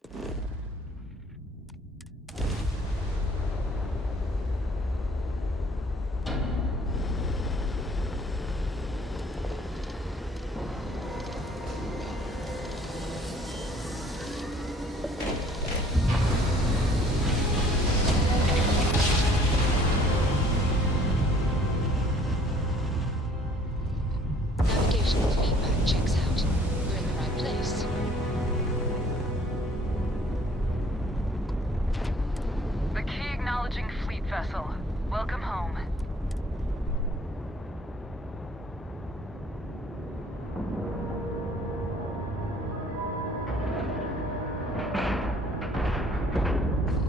Navigational feedback checks out. We're in the right place. The key acknowledging fleet vessel. Welcome home.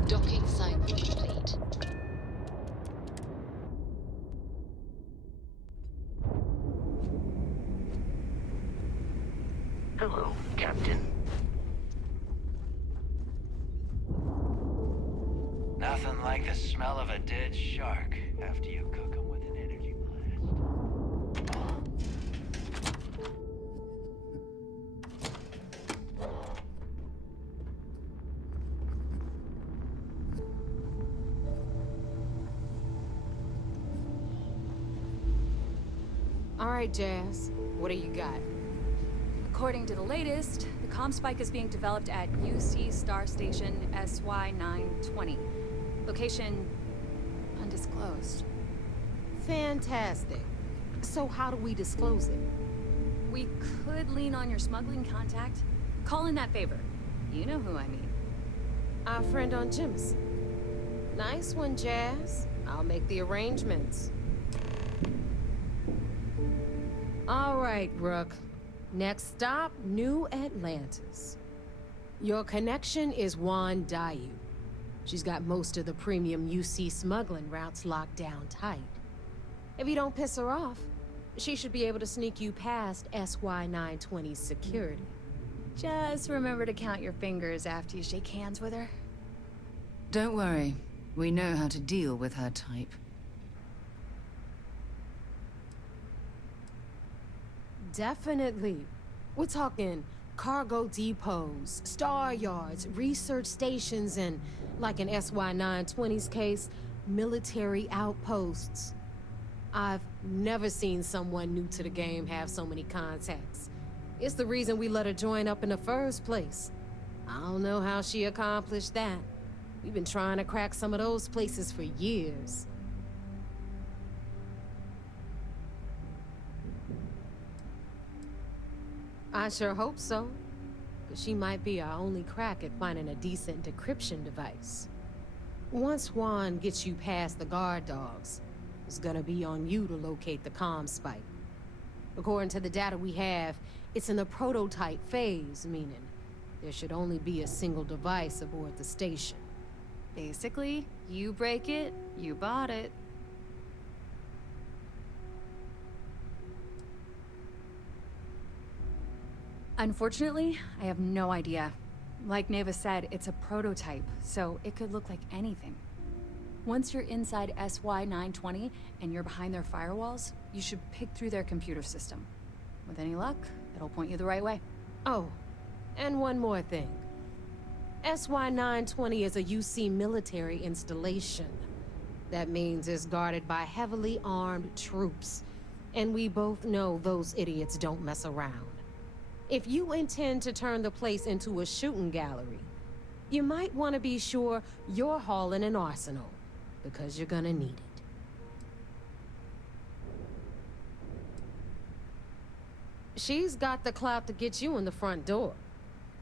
Docking cycle complete. Hello, Captain. Nothing like the smell of a dead shark after you cook them with an energy blast. All right, Jazz. What do you got? According to the latest, the comm spike is being developed at UC Star Station SY-920. Location undisclosed. Fantastic. So how do we disclose it? We could lean on your smuggling contact. Call in that favor. You know who I mean. Our friend on Jemison. Nice one, Jazz. I'll make the arrangements. All right, Rook. Next stop, New Atlantis. Your connection is Juan Dayu. She's got most of the premium UC smuggling routes locked down tight. If you don't piss her off, she should be able to sneak you past SY-920's security. Just remember to count your fingers after you shake hands with her. Don't worry. We know how to deal with her type. Definitely. We're talking cargo depots, star yards, research stations, and, like in SY-920's case, military outposts. I've never seen someone new to the game have so many contacts. It's the reason we let her join up in the first place. I don't know how she accomplished that. We've been trying to crack some of those places for years. I sure hope so. 'Cause she might be our only crack at finding a decent decryption device. Once Juan gets you past the guard dogs, it's gonna be on you to locate the comm spike. According to the data we have, it's in the prototype phase, meaning there should only be a single device aboard the station. Basically, you break it, you bought it. Unfortunately, I have no idea. Like Neva said, it's a prototype, so it could look like anything. Once you're inside SY-920 and you're behind their firewalls, you should pick through their computer system. With any luck, it'll point you the right way. Oh, and one more thing. SY-920 is a UC military installation. That means it's guarded by heavily armed troops. And we both know those idiots don't mess around. If you intend to turn the place into a shooting gallery, you might want to be sure you're hauling an arsenal, because you're gonna need it. She's got the clout to get you in the front door.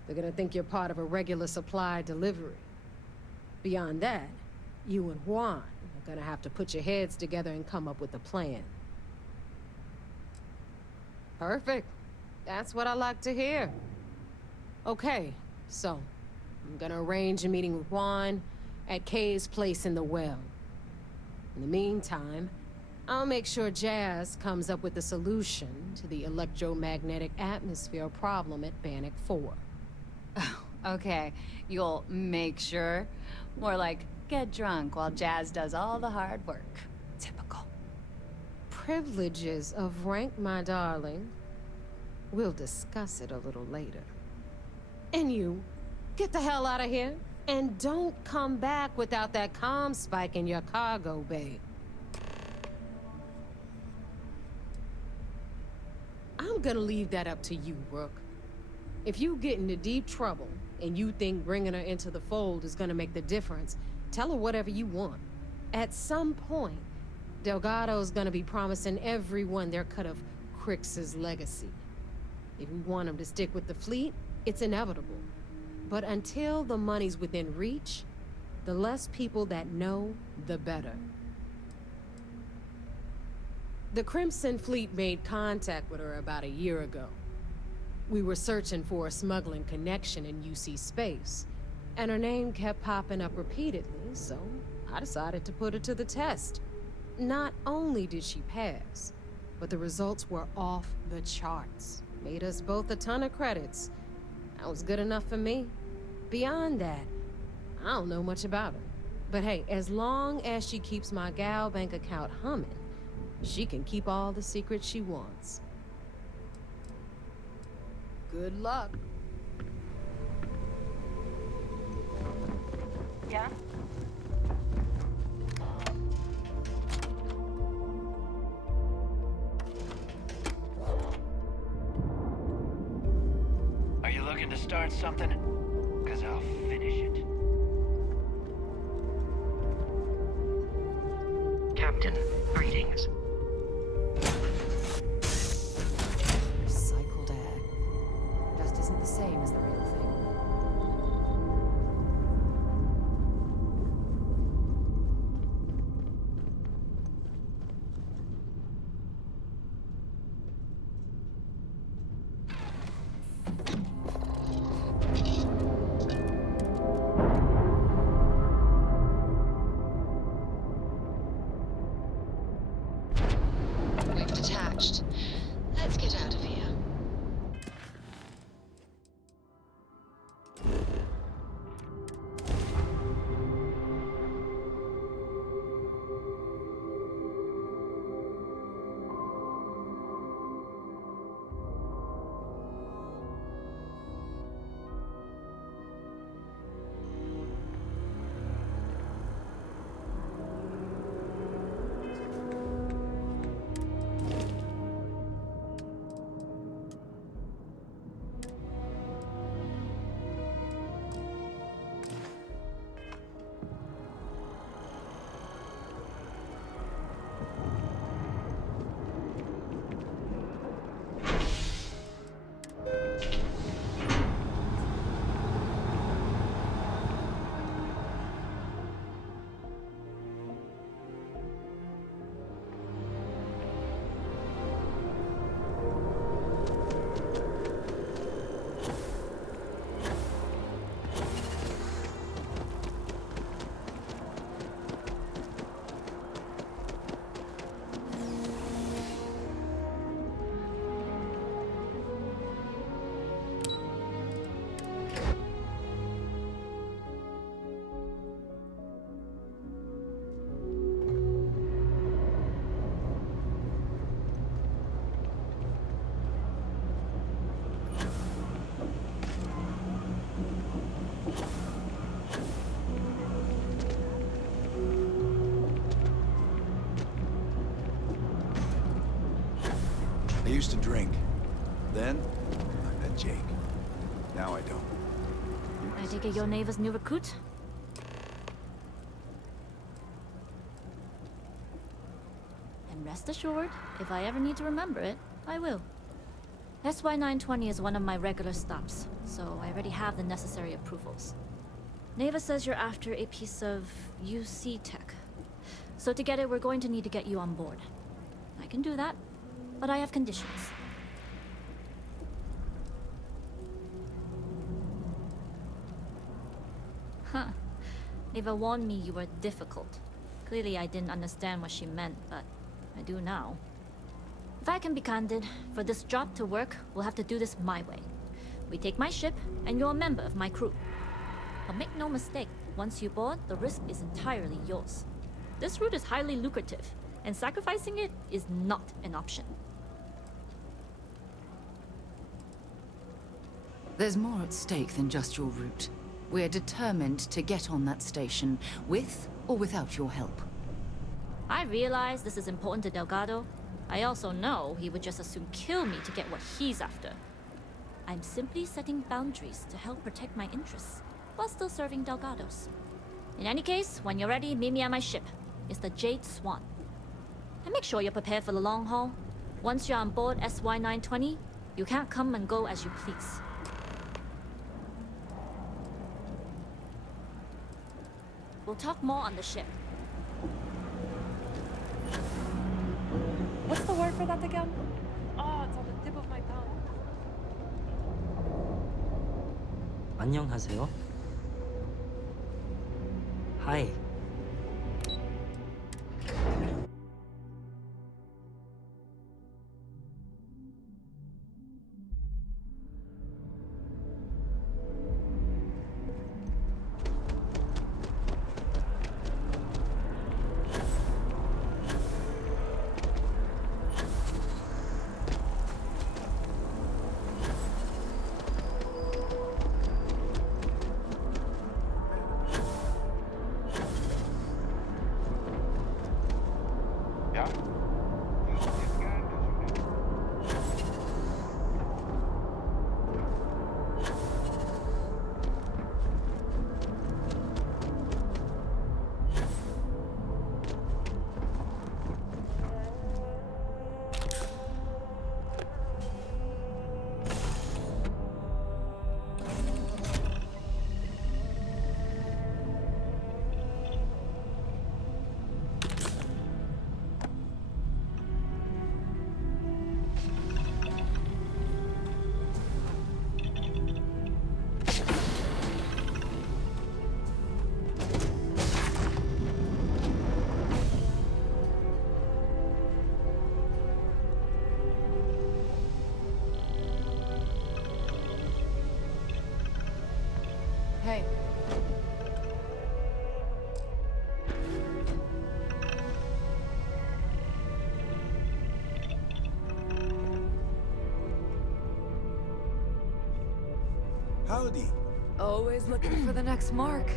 They're gonna think you're part of a regular supply delivery. Beyond that, you and Juan are gonna have to put your heads together and come up with a plan. Perfect. That's what I like to hear. Okay, so I'm gonna arrange a meeting with Juan at Kay's place in the well. In the meantime, I'll make sure Jazz comes up with a solution to the electromagnetic atmosphere problem at Bannock 4. Okay, you'll make sure. More like, get drunk while Jazz does all the hard work. Typical. Privileges of rank, my darling. We'll discuss it a little later. And you, Get the hell out of here. And don't come back without that comm spike in your cargo bay. I'm gonna leave that up to you, Rook. If you get into deep trouble, and you think bringing her into the fold is gonna make the difference, tell her whatever you want. At some point, Delgado's gonna be promising everyone their cut of Crix's legacy. If we want him to stick with the fleet, it's inevitable. But until the money's within reach, the less people that know, the better. The Crimson Fleet made contact with her about a year ago. We were searching for a smuggling connection in UC space, and her name kept popping up repeatedly, so I decided to put her to the test. Not only did she pass, but the results were off the charts. Made us both a ton of credits. That was good enough for me. Beyond that, I don't know much about her. But hey, as long as she keeps my gal bank account humming, she can keep all the secrets she wants. Good luck. Yeah? Are you looking to start something? Because I'll finish it. Captain, greetings. Recycled air. Just isn't the same as the real thing. We've detached. Let's get out of here. I used to drink. Then, I met Jake. Now I don't. I take it your neighbor's new recruit? And rest assured, if I ever need to remember it, I will. SY-920 is one of my regular stops, so I already have the necessary approvals. Neva says you're after a piece of UC tech. So to get it, we're going to need to get you on board. I can do that, but I have conditions. Huh. Neva warned me you were difficult. Clearly I didn't understand what she meant, but I do now. If I can be candid, for this job to work, we'll have to do this my way. We take my ship, and you're a member of my crew. But make no mistake, once you board, the risk is entirely yours. This route is highly lucrative, and sacrificing it is not an option. There's more at stake than just your route. We're determined to get on that station, with or without your help. I realize this is important to Delgado. I also know he would just as soon kill me to get what he's after. I'm simply setting boundaries to help protect my interests, while still serving Delgado's. In any case, when you're ready, meet me at my ship. It's the Jade Swan. And make sure you're prepared for the long haul. Once you're on board SY-920, you can't come and go as you please. We'll talk more on the ship. What's the word for that again? Oh, it's on the tip of my tongue. 안녕하세요. Hi. Hey. Howdy. Always looking for the next mark.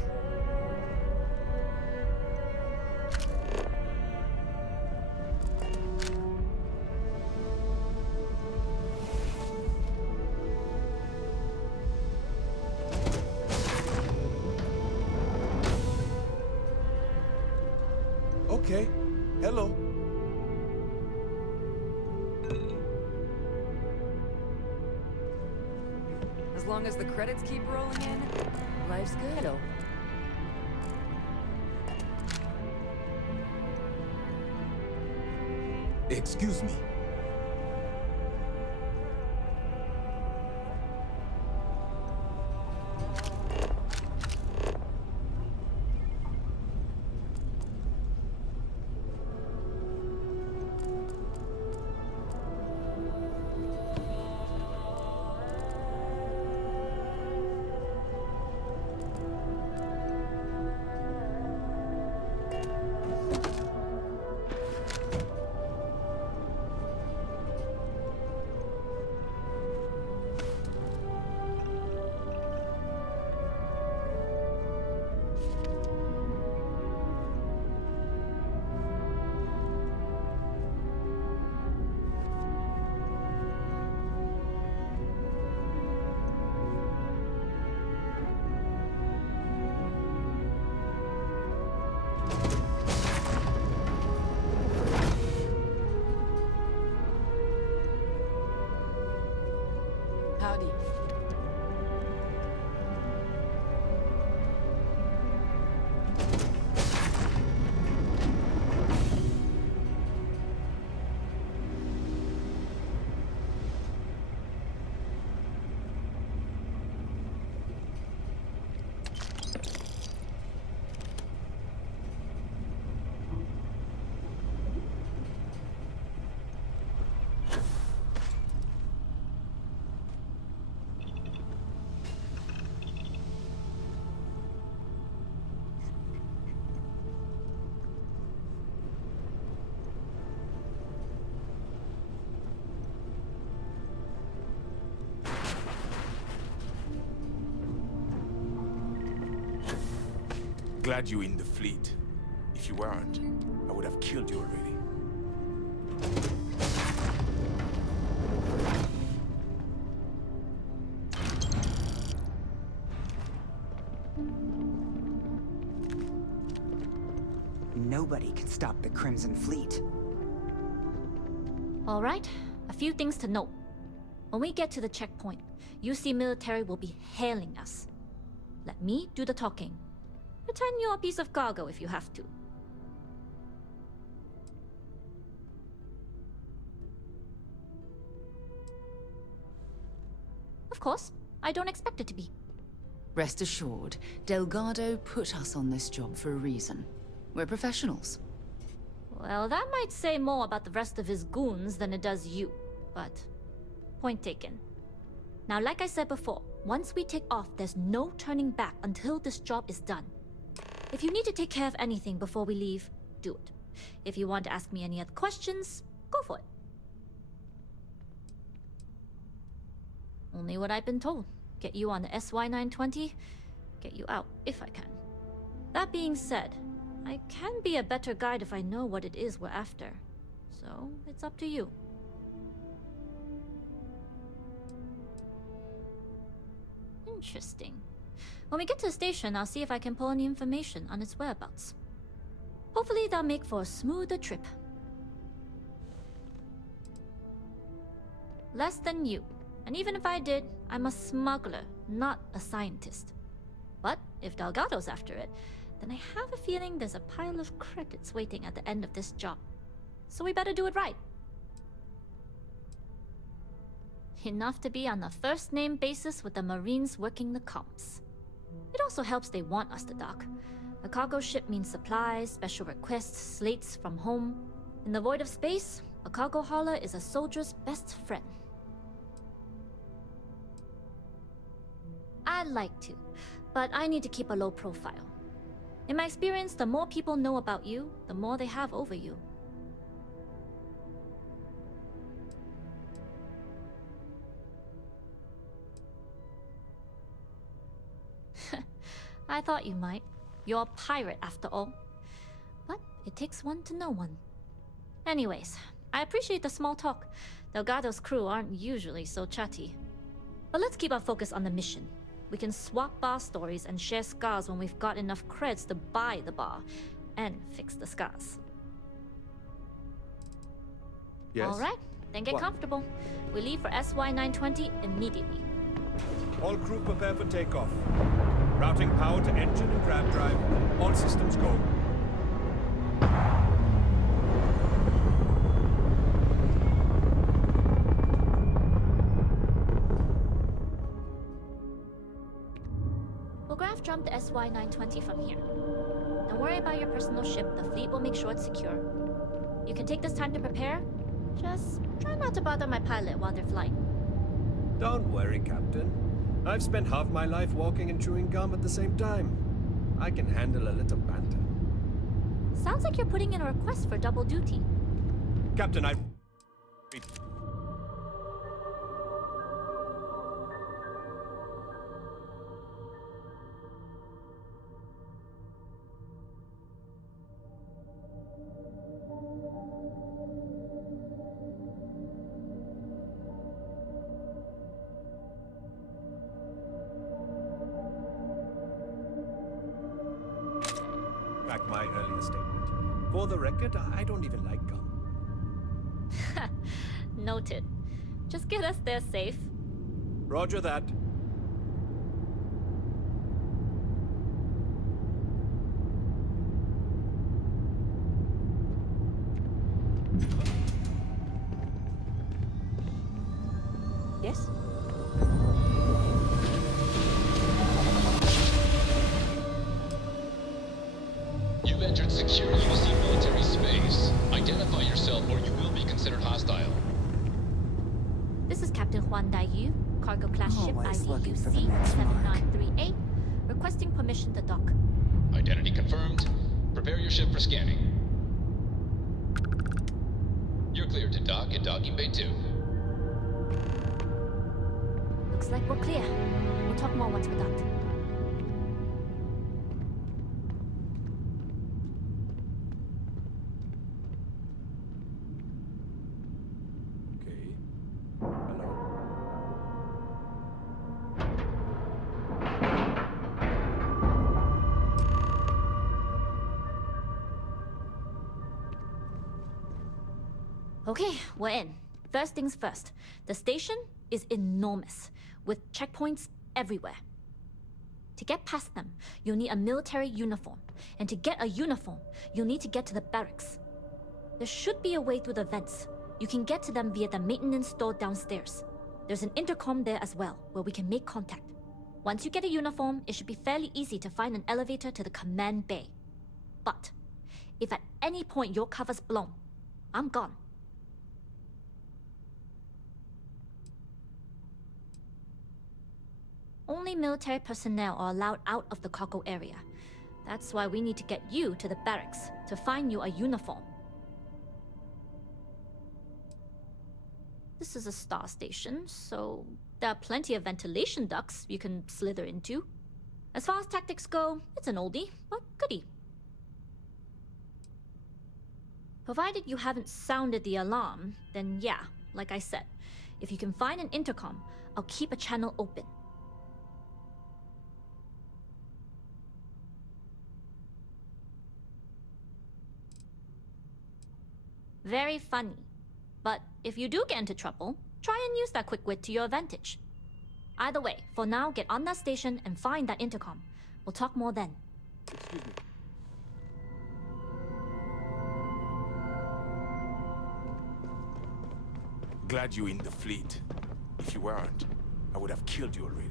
Okay. Hello. As long as the credits keep rolling in, life's good. Excuse me. Glad you're in the fleet. If you weren't, I would have killed you already. Nobody can stop the Crimson Fleet. All right, a few things to note. When we get to the checkpoint, UC military will be hailing us. Let me do the talking. Pretend you're a piece of cargo if you have to. Of course, I don't expect it to be. Rest assured, Delgado put us on this job for a reason. We're professionals. Well, that might say more about the rest of his goons than it does you, but point taken. Now, like I said before, once we take off, there's no turning back until this job is done. If you need to take care of anything before we leave, do it. If you want to ask me any other questions, go for it. Only what I've been told. Get you on the SY-920, get you out if I can. That being said, I can be a better guide if I know what it is we're after. So, it's up to you. Interesting. When we get to the station, I'll see if I can pull any information on its whereabouts. Hopefully that'll make for a smoother trip. Less than you. And even if I did, I'm a smuggler, not a scientist. But if Delgado's after it, then I have a feeling there's a pile of credits waiting at the end of this job. So we better do it right. Enough to be on a first-name basis with the Marines working the comms. It also helps they want us to dock. A cargo ship means supplies, special requests, slates from home. In the void of space, a cargo hauler is a soldier's best friend. I'd like to, but I need to keep a low profile. In my experience, the more people know about you, the more they have over you. I thought you might. You're a pirate after all. But it takes one to know one. Anyways, I appreciate the small talk. Delgado's crew aren't usually so chatty. But let's keep our focus on the mission. We can swap bar stories and share scars when we've got enough creds to buy the bar and fix the scars. Yes? Alright, then get What? comfortable. We leave for SY-920 immediately. All crew prepare for takeoff. Routing power to engine and grab drive. All systems go. We'll graph jump the SY-920 from here. Don't worry about your personal ship, the fleet will make sure it's secure. You can take this time to prepare. Just try not to bother my pilot while they're flying. Don't worry, Captain. I've spent half my life walking and chewing gum at the same time. I can handle a little banter. Sounds like you're putting in a request for double duty. Captain, I... Back my earlier statement. For the record, I don't even like gum. Noted. Just get us there safe. Roger that. Yes? You've entered secure UC military space. Identify yourself or you will be considered hostile. This is Captain Huan Daiyu, cargo class ship Always ID looking for the next mark. UC-7938, requesting permission to dock. Identity confirmed. Prepare your ship for scanning. You're cleared to dock in docking bay 2. Looks like we're clear. We'll talk more once we're docked. Okay, we're in. First things first. The station is enormous, with checkpoints everywhere. To get past them, you'll need a military uniform. And to get a uniform, you'll need to get to the barracks. There should be a way through the vents. You can get to them via the maintenance store downstairs. There's an intercom there as well, where we can make contact. Once you get a uniform, it should be fairly easy to find an elevator to the command bay. But if at any point your cover's blown, I'm gone. Only military personnel are allowed out of the cargo area. That's why we need to get you to the barracks to find you a uniform. This is a star station, so there are plenty of ventilation ducts you can slither into. As far as tactics go, it's an oldie, but goodie. Provided you haven't sounded the alarm, then yeah, like I said, if you can find an intercom, I'll keep a channel open. Very funny. But if you do get into trouble, try and use that quick wit to your advantage. Either way, for now, get on that station and find that intercom. We'll talk more then. Excuse me. Glad you're in the fleet. If you weren't, I would have killed you already.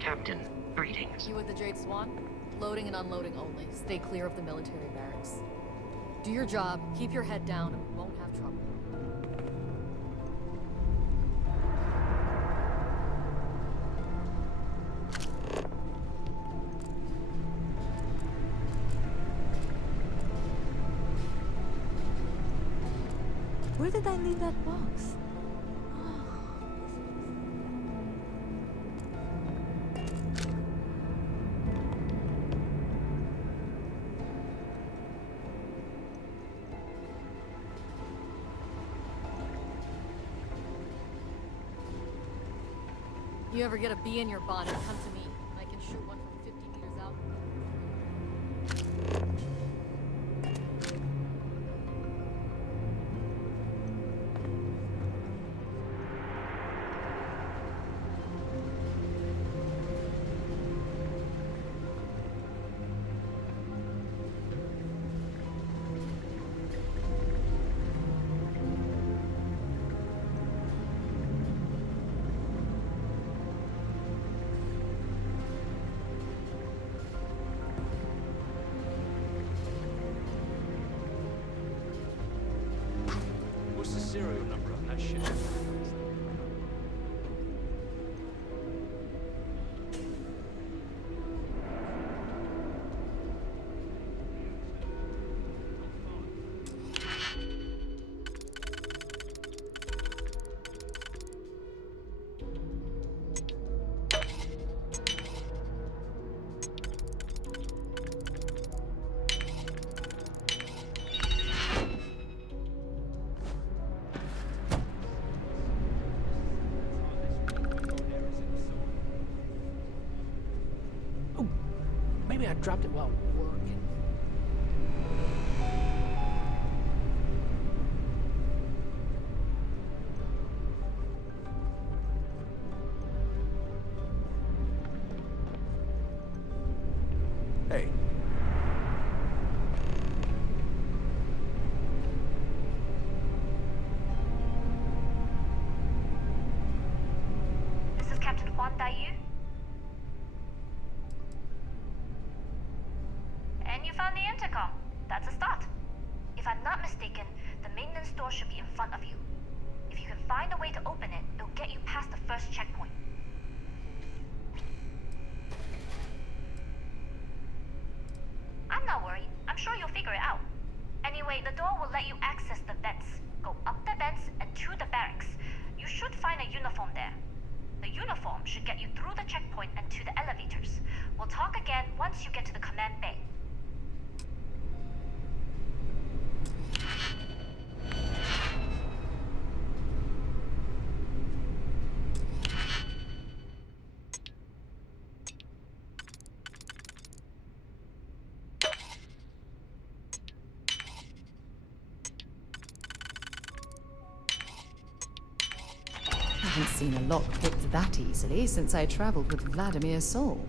Captain, greetings. You with the Jade Swan? Loading and unloading only. Stay clear of the military barracks. Do your job, keep your head down, and we won't have trouble. Where did I leave that box? You ever get a bee in your bonnet, come to me. I can shoot one from 50 meters out. What's the serial number on that ship? Maybe I dropped it while working. Hey. This is Captain Huan Daiyu. And you found the intercom. That's a start. If I'm not mistaken, the maintenance door should be in front of you. If you can find a way to open it, it'll get you past the first checkpoint. I'm not worried. I'm sure figure it out. Anyway, the door will let you access the vents. Go up the vents and to the barracks. You should find a uniform there. The uniform should get you through the checkpoint and to the elevators. We'll talk again once you get to the command bay. I haven't seen a lock picked that easily since I traveled with Vladimir's soul.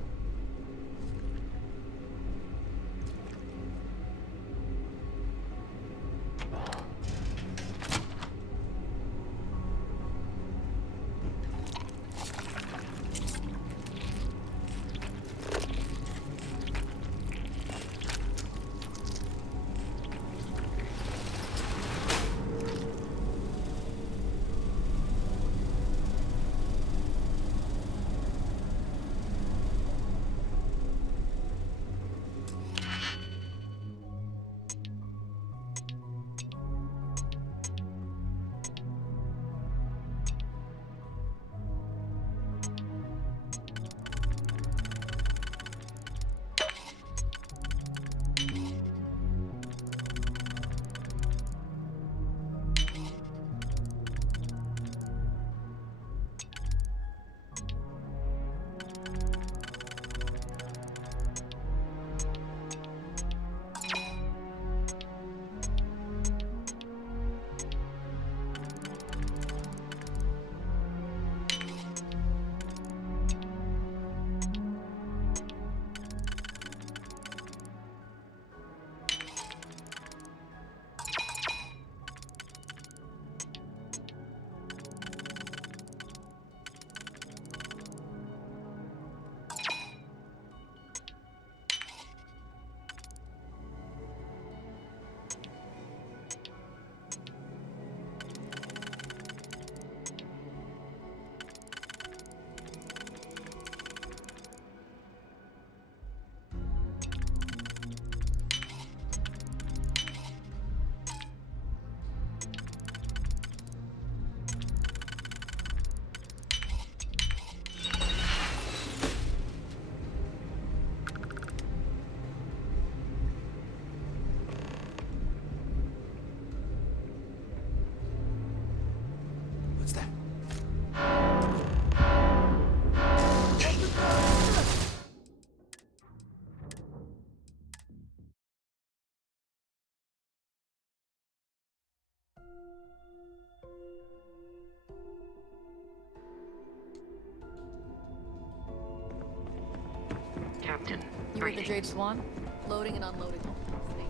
Captain, You heard the Jade Swan? Loading and unloading. Stay.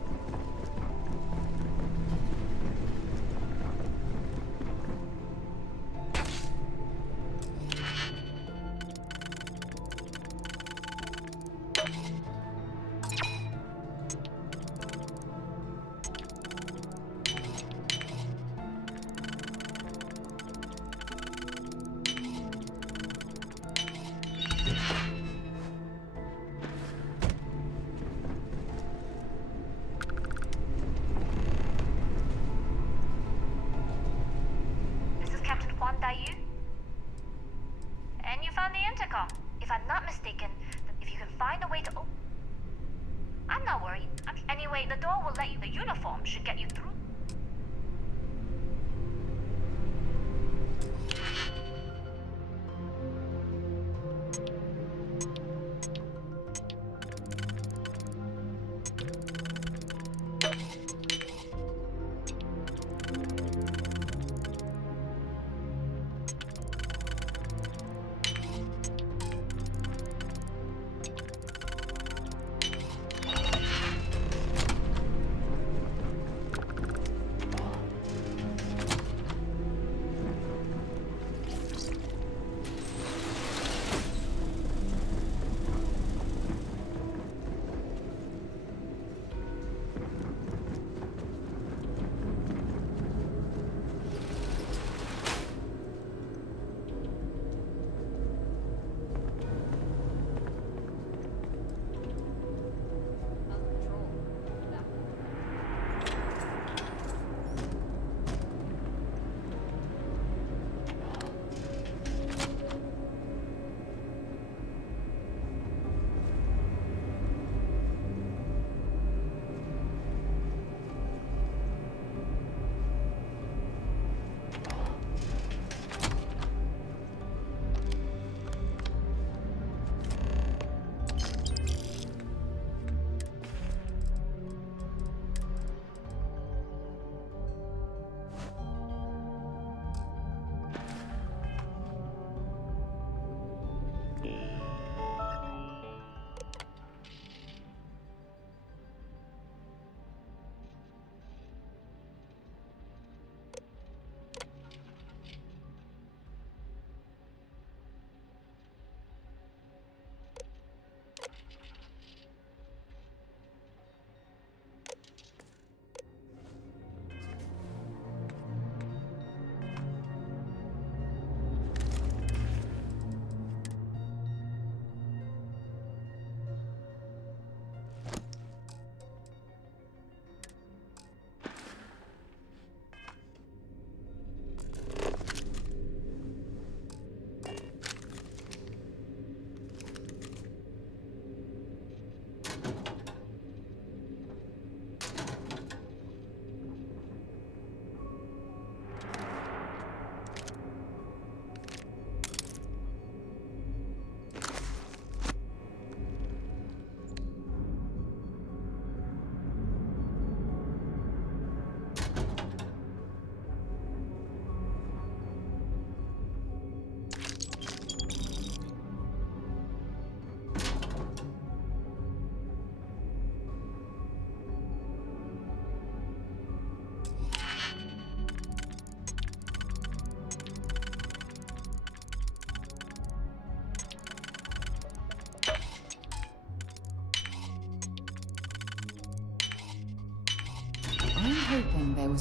And you found the intercom. If I'm not mistaken, if you can find a way to open... I'm not worried. Anyway, the door will let you... The uniform should get you through.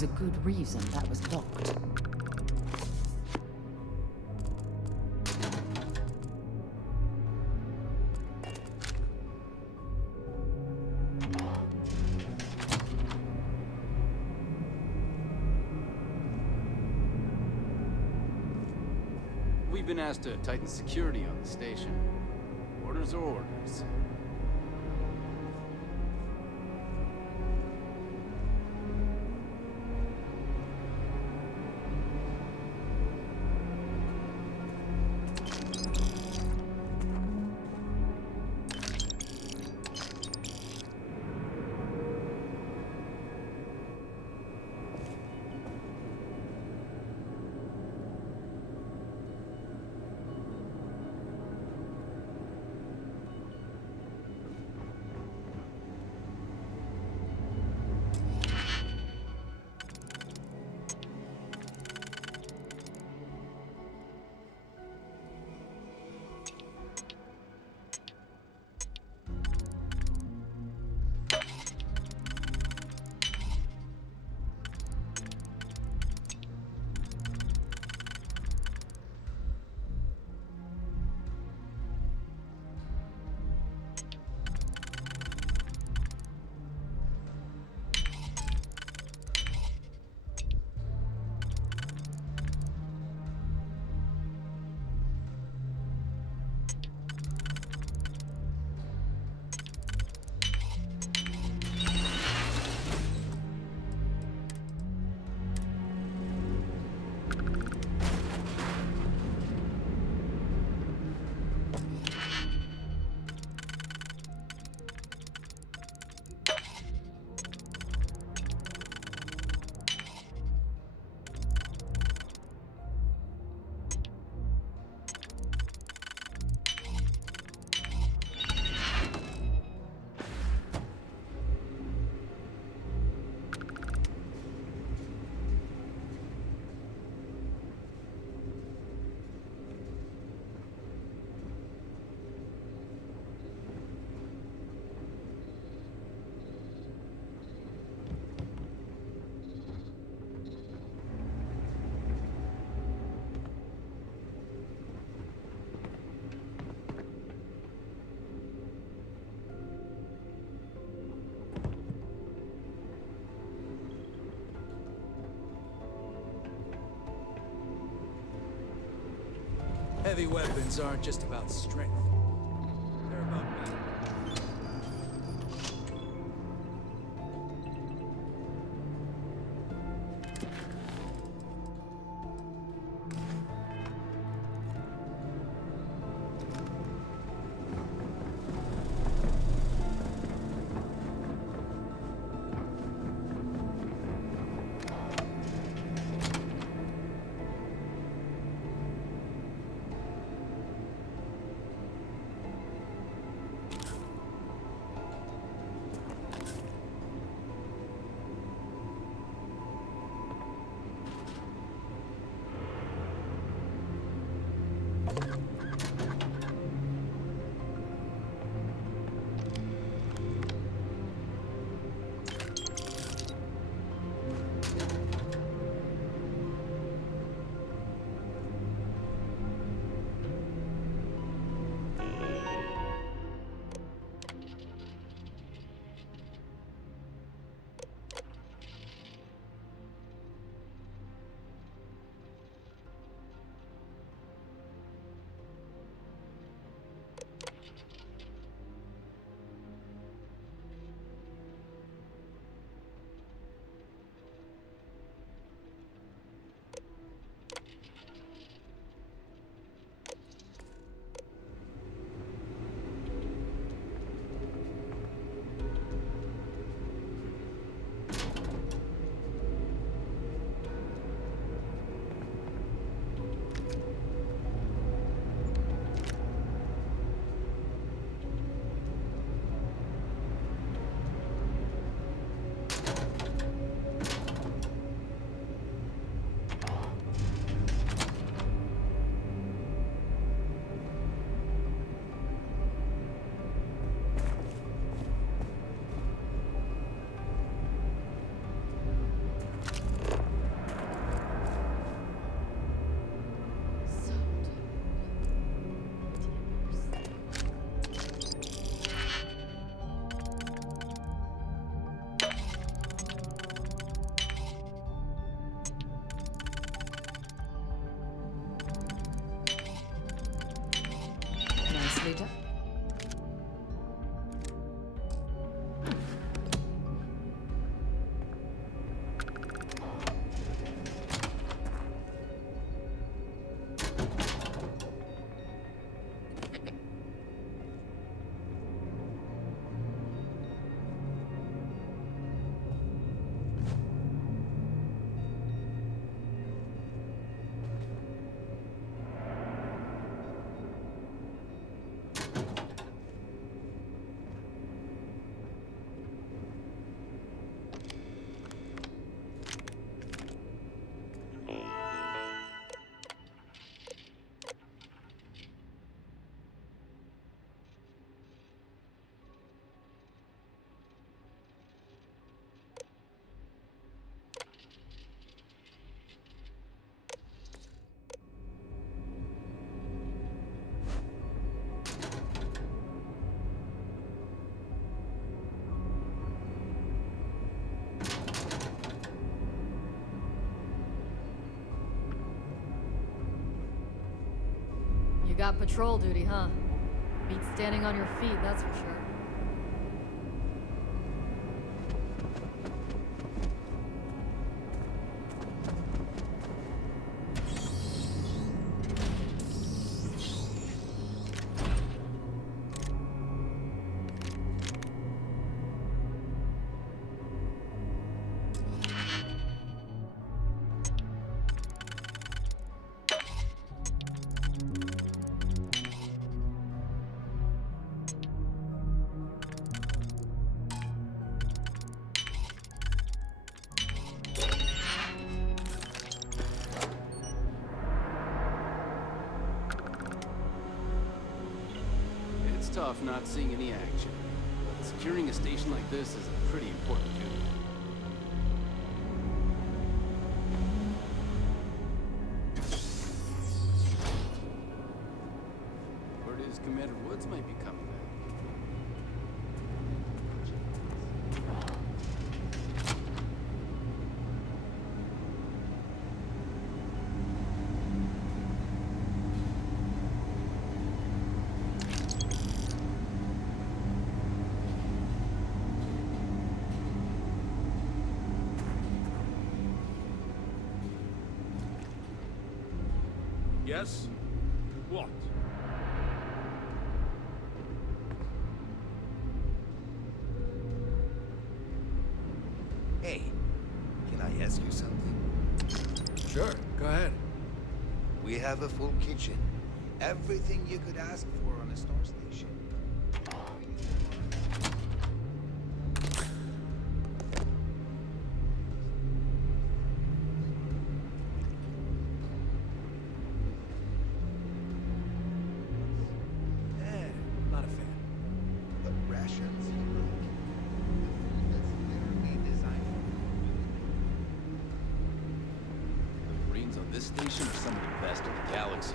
was a good reason that was locked. We've been asked to tighten security on the station. Orders are orders. Heavy weapons aren't just about strength. They're about metal. Nicely done. You got patrol duty, huh? Beats standing on your feet, that's for sure. It's tough not seeing any action. But securing a station like this is a pretty important duty. Word is Commander Woods might be coming back. Yes? What? Hey, can I ask you something? Sure, go ahead. We have a full kitchen. Everything you could ask for on a star station. Not a fan. The rations you like. The food that's literally designed for The Marines on this station are some of the best in the galaxy.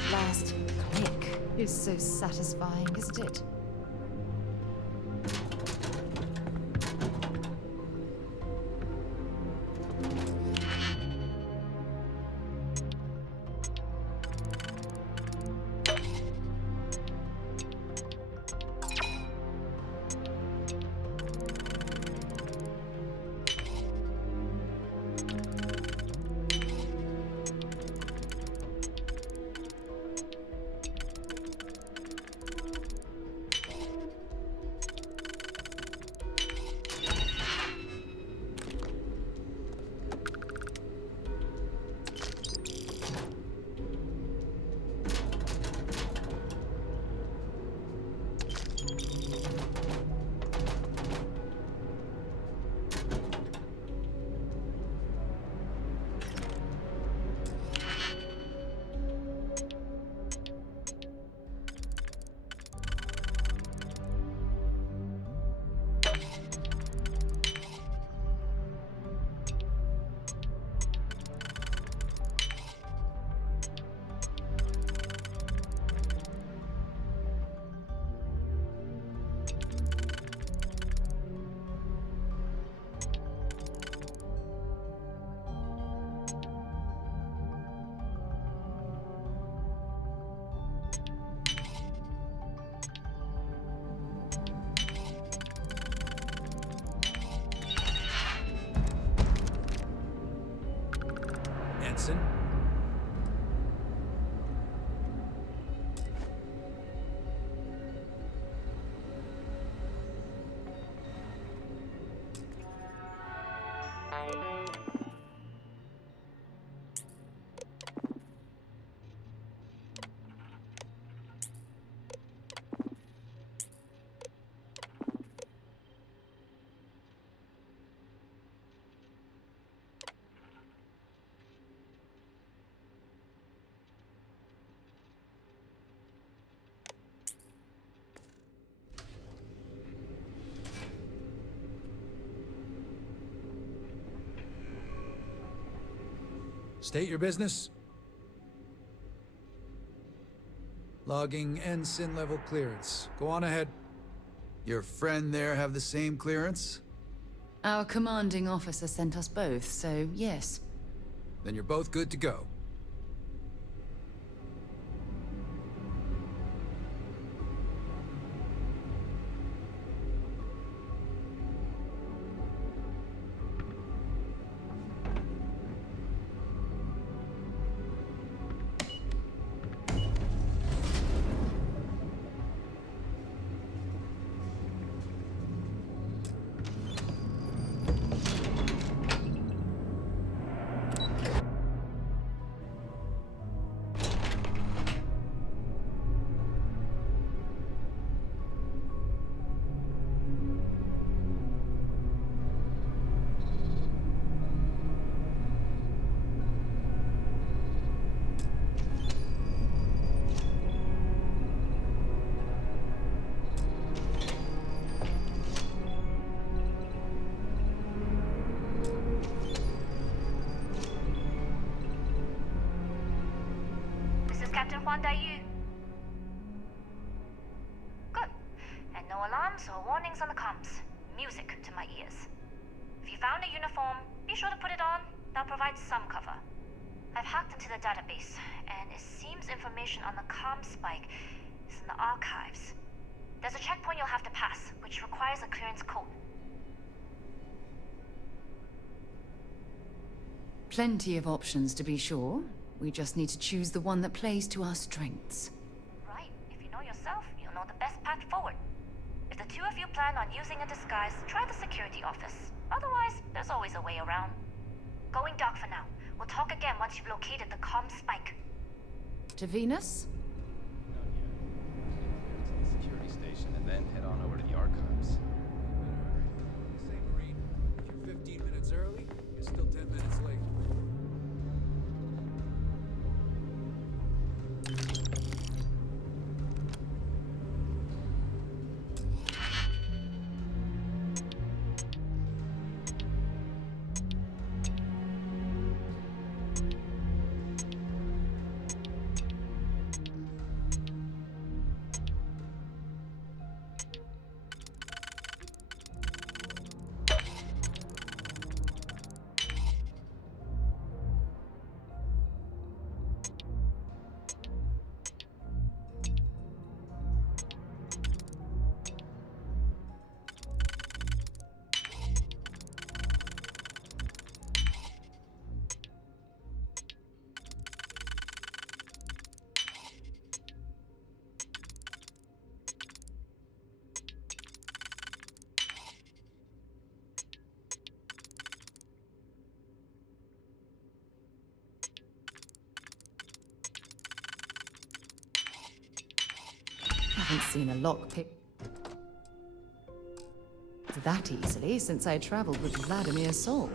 That last click is so satisfying, isn't it? Ensign? State your business. Logging ensign level clearance. Go on ahead. Your friend there have the same clearance? Our commanding officer sent us both, so yes. Then you're both good to go. Good. And no alarms or warnings on the comms. Music to my ears. If you found a uniform, be sure to put it on. That'll provide some cover. I've hacked into the database, and it seems information on the comm spike is in the archives. There's a checkpoint you'll have to pass, which requires a clearance code. Plenty of options, to be sure. We just need to choose the one that plays to our strengths. Right. If you know yourself, you'll know the best path forward. If the two of you plan on using a disguise, try the security office. Otherwise, there's always a way around. Going dark for now. We'll talk again once you've located the comm spike. To Venus? Security station and then head on over to the archives. Say, Marine, if you're 15 minutes early, you're still 10 minutes late. haven't seen a lockpick that easily since I traveled with Vladimir Sol.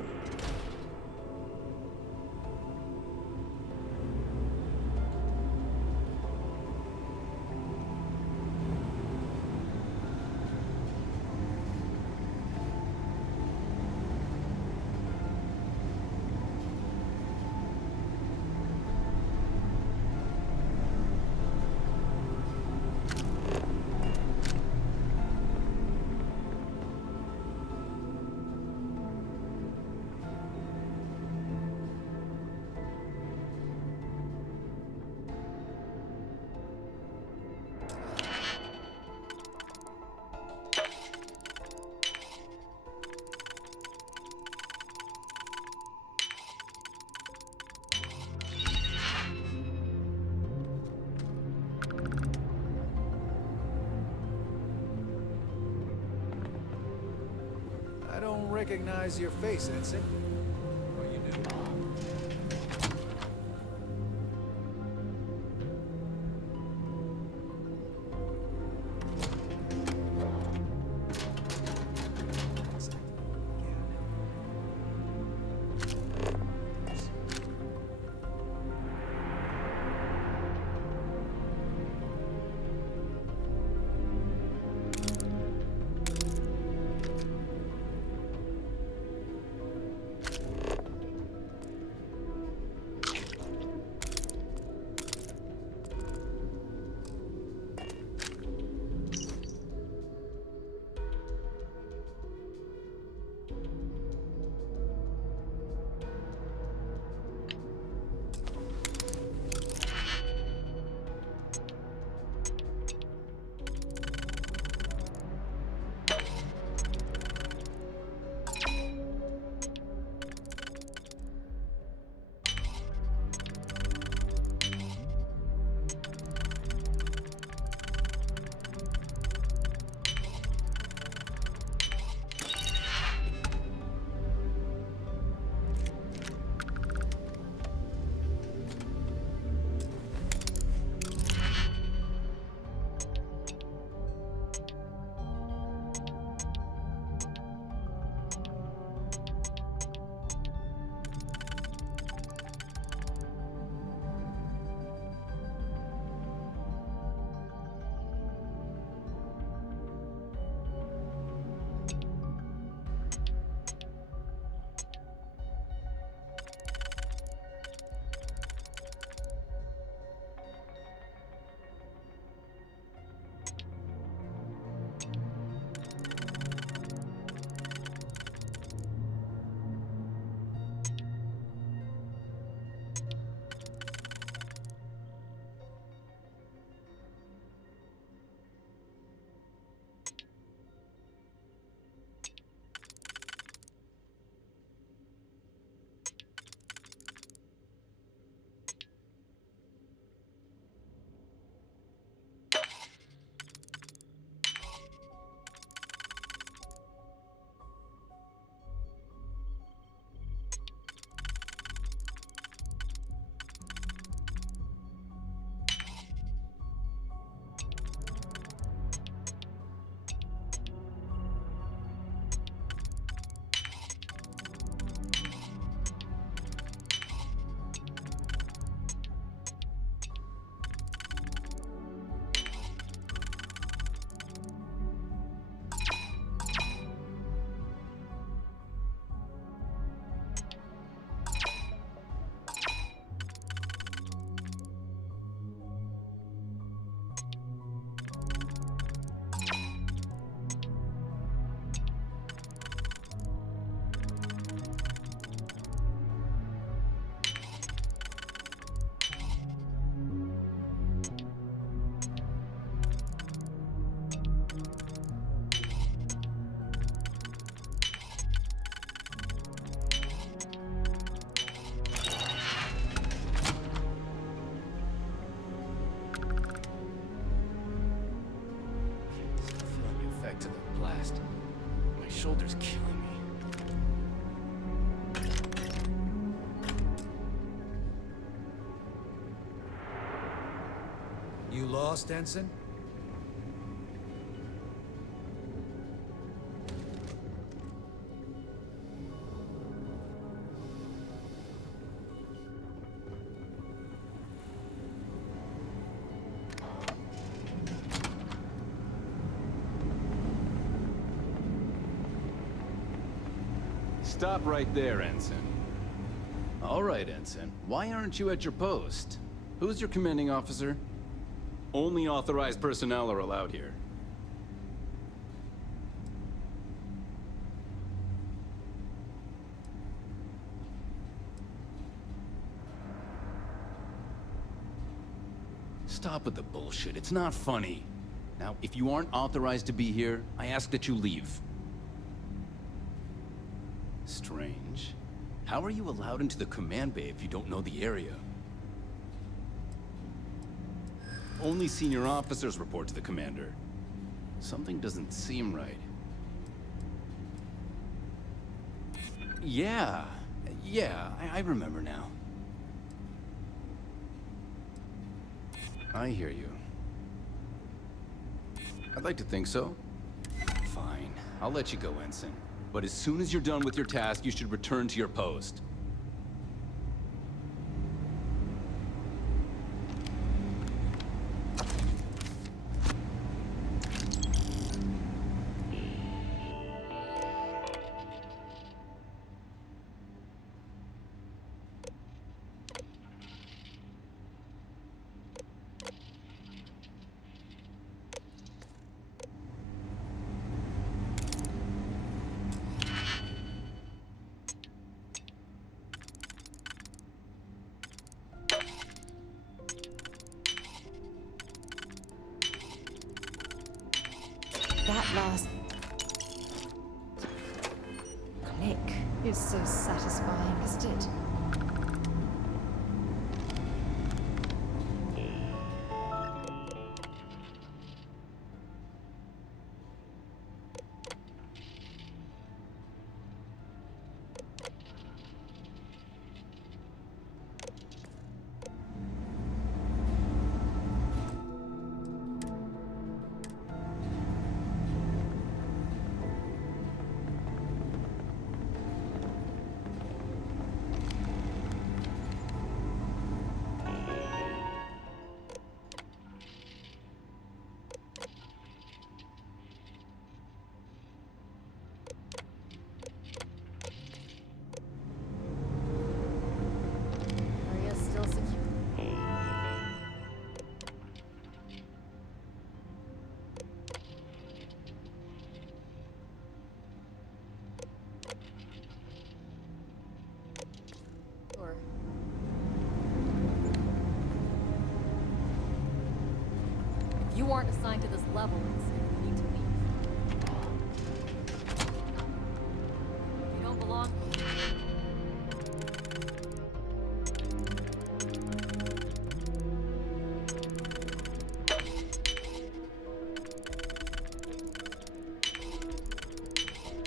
I don't recognize your face, Ensign. Oh, you do. shoulder's killing me. You lost, Ensign? Stop right there, Ensign. All right, Ensign. Why aren't you at your post? Who's your commanding officer? Only authorized personnel are allowed here. Stop with the bullshit. It's not funny. Now, if you aren't authorized to be here, I ask that you leave. Strange. How are you allowed into the command bay if you don't know the area? Only senior officers report to the commander. Something doesn't seem right. Yeah, I remember now. I hear you. I'd like to think so. Fine, I'll let you go, Ensign. But as soon as you're done with your task, you should return to your post. That last click is so satisfying, isn't it? Area's still secure. Or if you aren't assigned to this level, you need to leave. If you don't belong.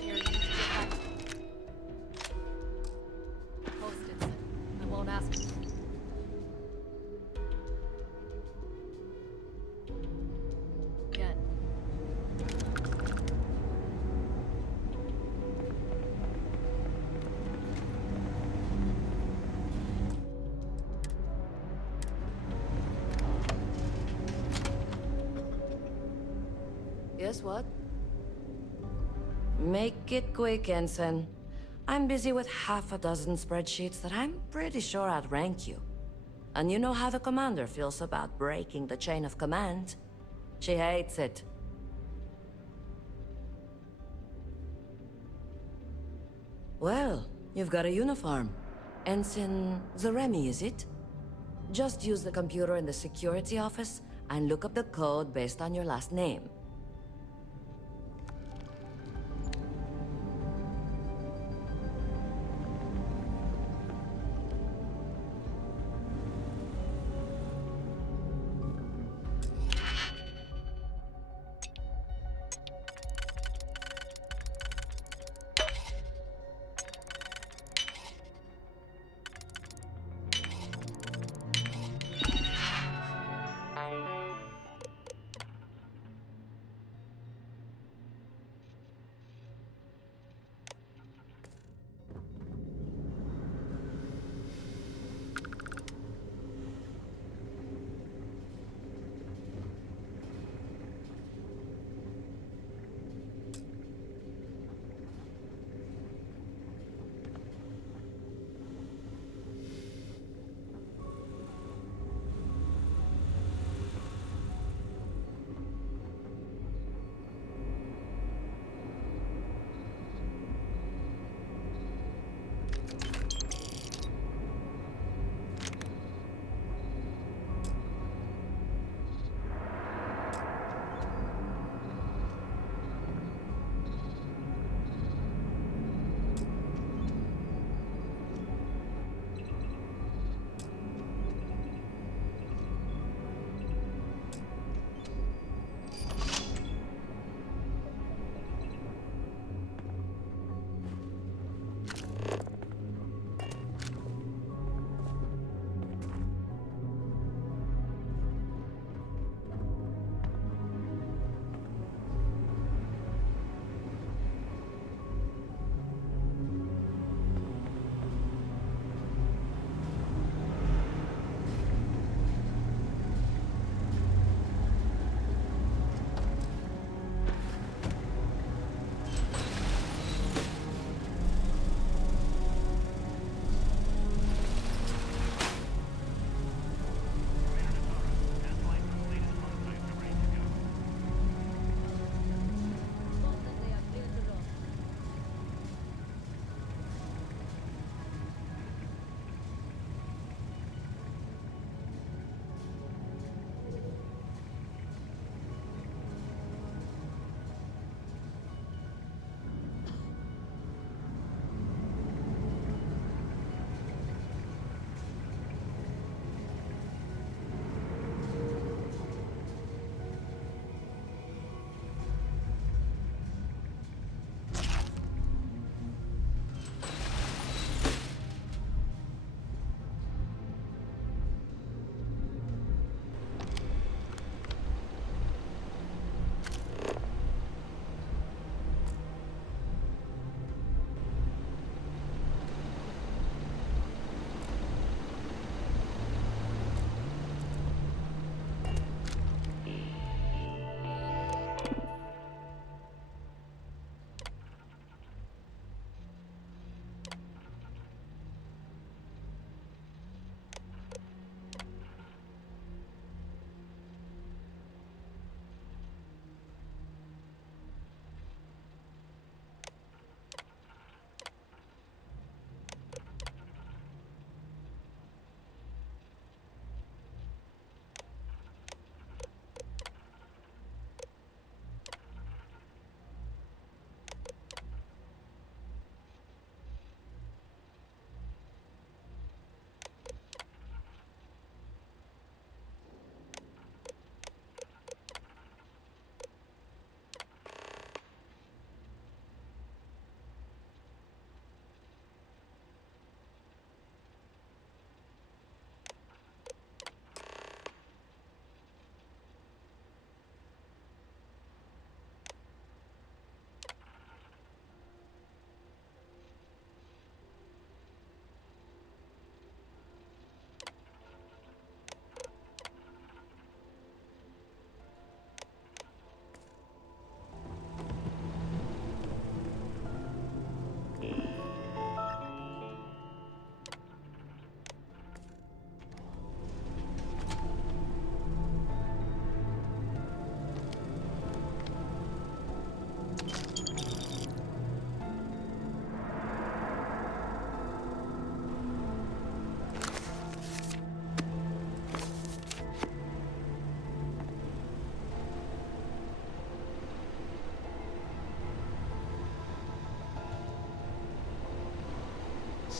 Here, you need to get back. Post-it. I won't ask you. Again. Guess what? Make it quick, Ensign. I'm busy with half a dozen spreadsheets that I'm pretty sure outrank you. And you know how the commander feels about breaking the chain of command. She hates it. Well, you've got a uniform. Ensign Zaremi, is it? Just use the computer in the security office and look up the code based on your last name.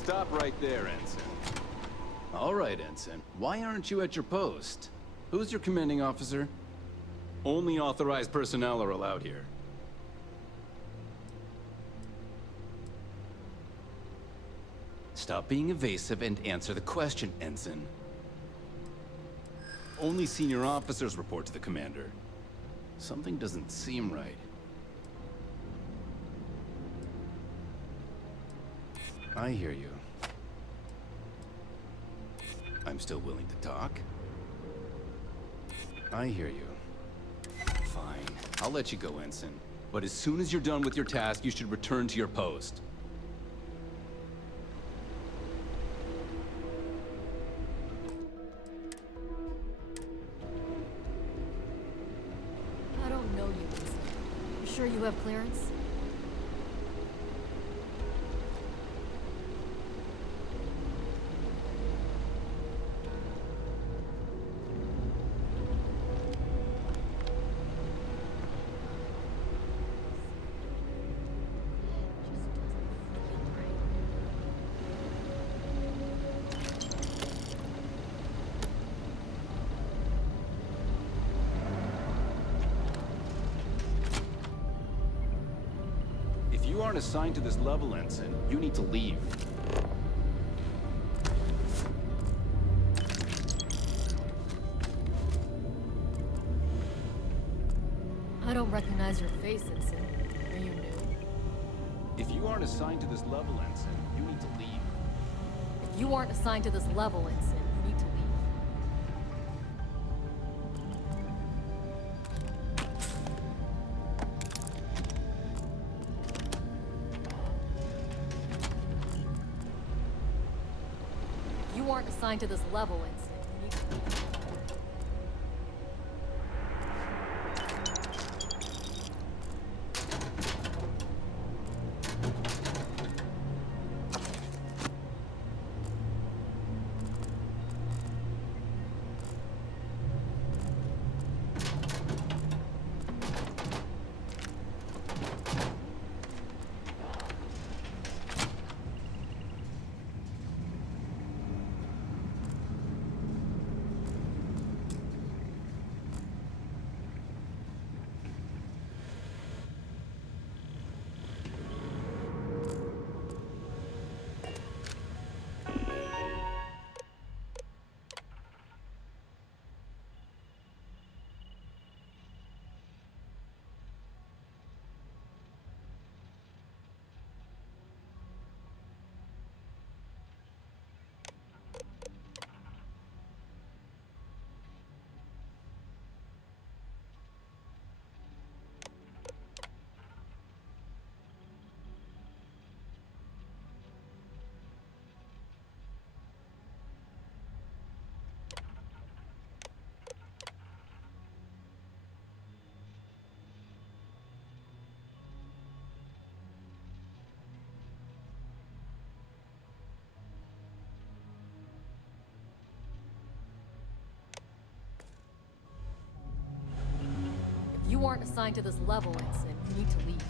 Stop right there, Ensign. All right, Ensign. Why aren't you at your post? Who's your commanding officer? Only authorized personnel are allowed here. Stop being evasive and answer the question, Ensign. Only senior officers report to the commander. Something doesn't seem right. I hear you. I'm still willing to talk. I hear you. Fine. I'll let you go, Ensign. But as soon as you're done with your task, you should return to your post. I don't know you, Ensign. You sure you have clearance? If you aren't assigned to this level, Ensign, you need to leave. I don't recognize your face, Ensign. Are you new? If you aren't assigned to this level, Ensign, you need to leave. If you aren't assigned to this level, Ensign, you need to leave. If you aren't assigned to this level, Ensign, you need to leave. If you aren't assigned to this level, Ensign, you need to leave.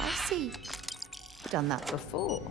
I see. I've done that before.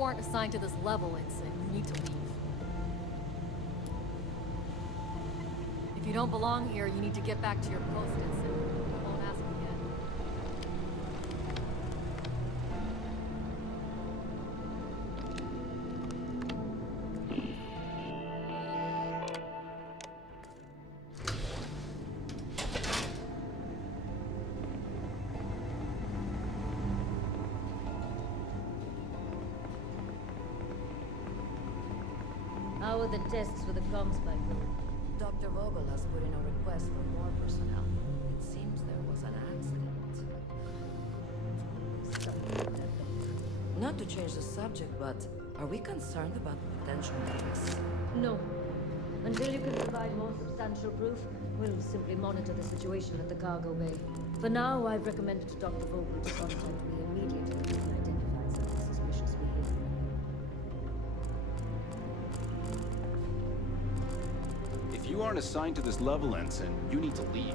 You aren't assigned to this level, Ensign. You need to leave. If you don't belong here, you need to get back to your post, Ensign. I won't ask again. How are the tests for the comms spike? Dr. Vogel has put in a request for more personnel. It seems there was an accident. Not to change the subject, but are we concerned about potential risks? No. Until you can provide more substantial proof, we'll simply monitor the situation at the cargo bay. For now, I've recommended to Dr. Vogel to contact me immediately if he identifies any suspicious behavior. If you aren't assigned to this level, Ensign, you need to leave.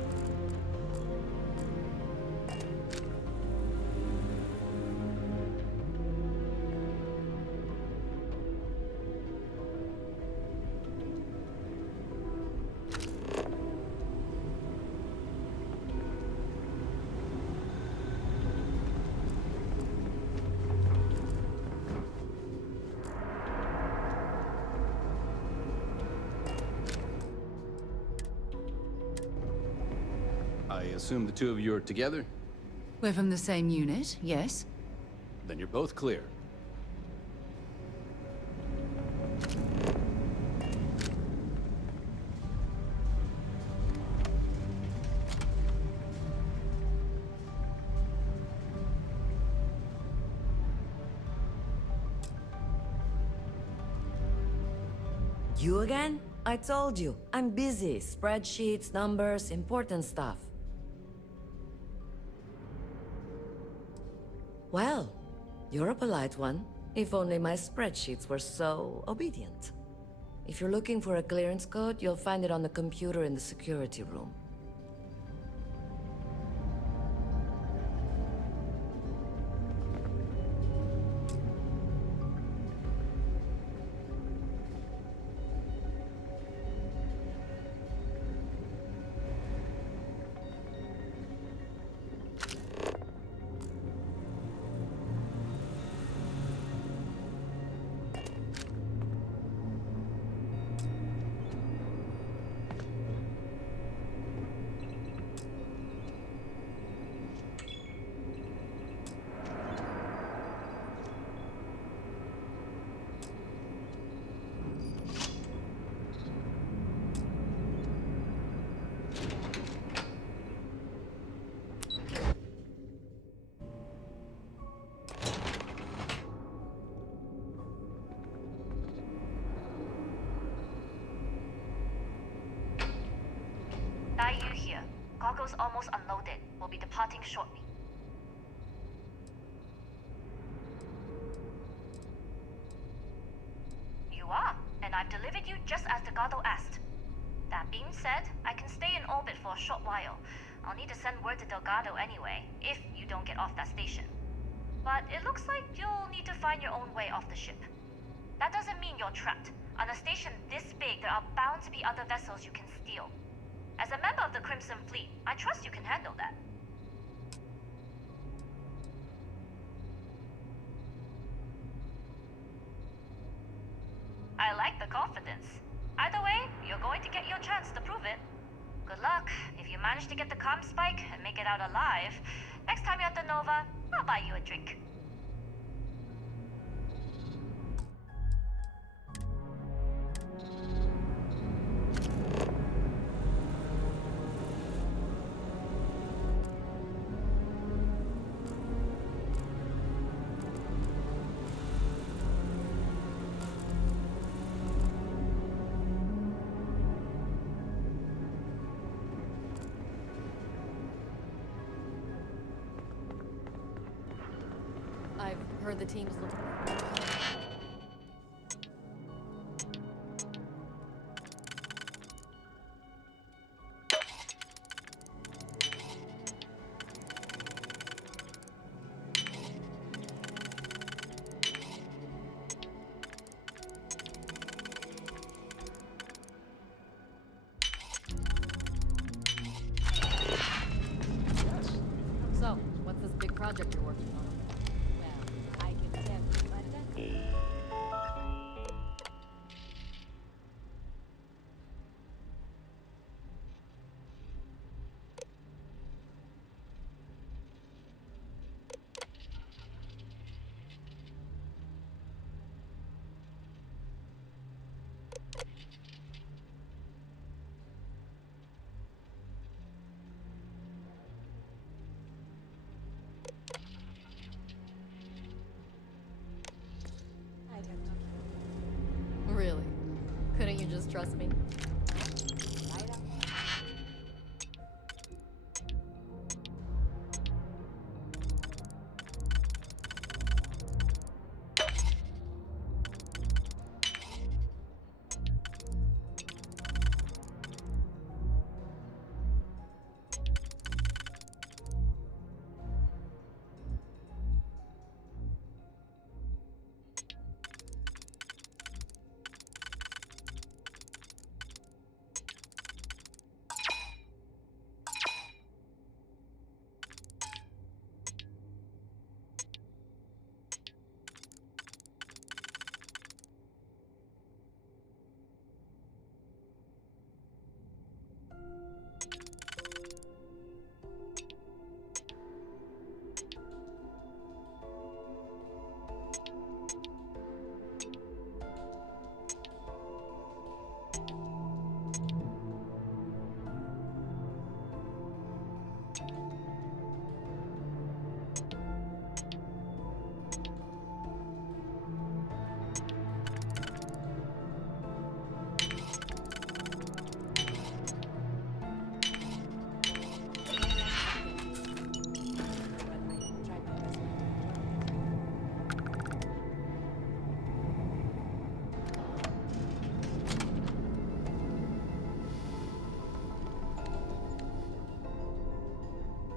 I assume the two of you are together? We're from the same unit, yes? Then you're both clear. You again? I told you, I'm busy. Spreadsheets, numbers, important stuff. Well, you're a polite one. If only my spreadsheets were so obedient. If you're looking for a clearance code, you'll find it on the computer in the security room. Dai Yu here. Cargo's almost unloaded. We'll be departing shortly. You are, and I've delivered you just as Delgado asked. That being said, I can stay in orbit for a short while. I'll need to send word to Delgado anyway, if you don't get off that station. But it looks like you'll need to find your own way off the ship. That doesn't mean you're trapped. On a station this big, there are bound to be other vessels you can steal. As a member of the Crimson Fleet, I trust you can handle that. I like the confidence. Either way, you're going to get your chance to prove it. Good luck. If you manage to get the comm spike and make it out alive, next time you're at the Nova, I'll buy you a drink. I've heard the team's looking. you're working on. Well, I can tell you about that. Really? Couldn't you just trust me?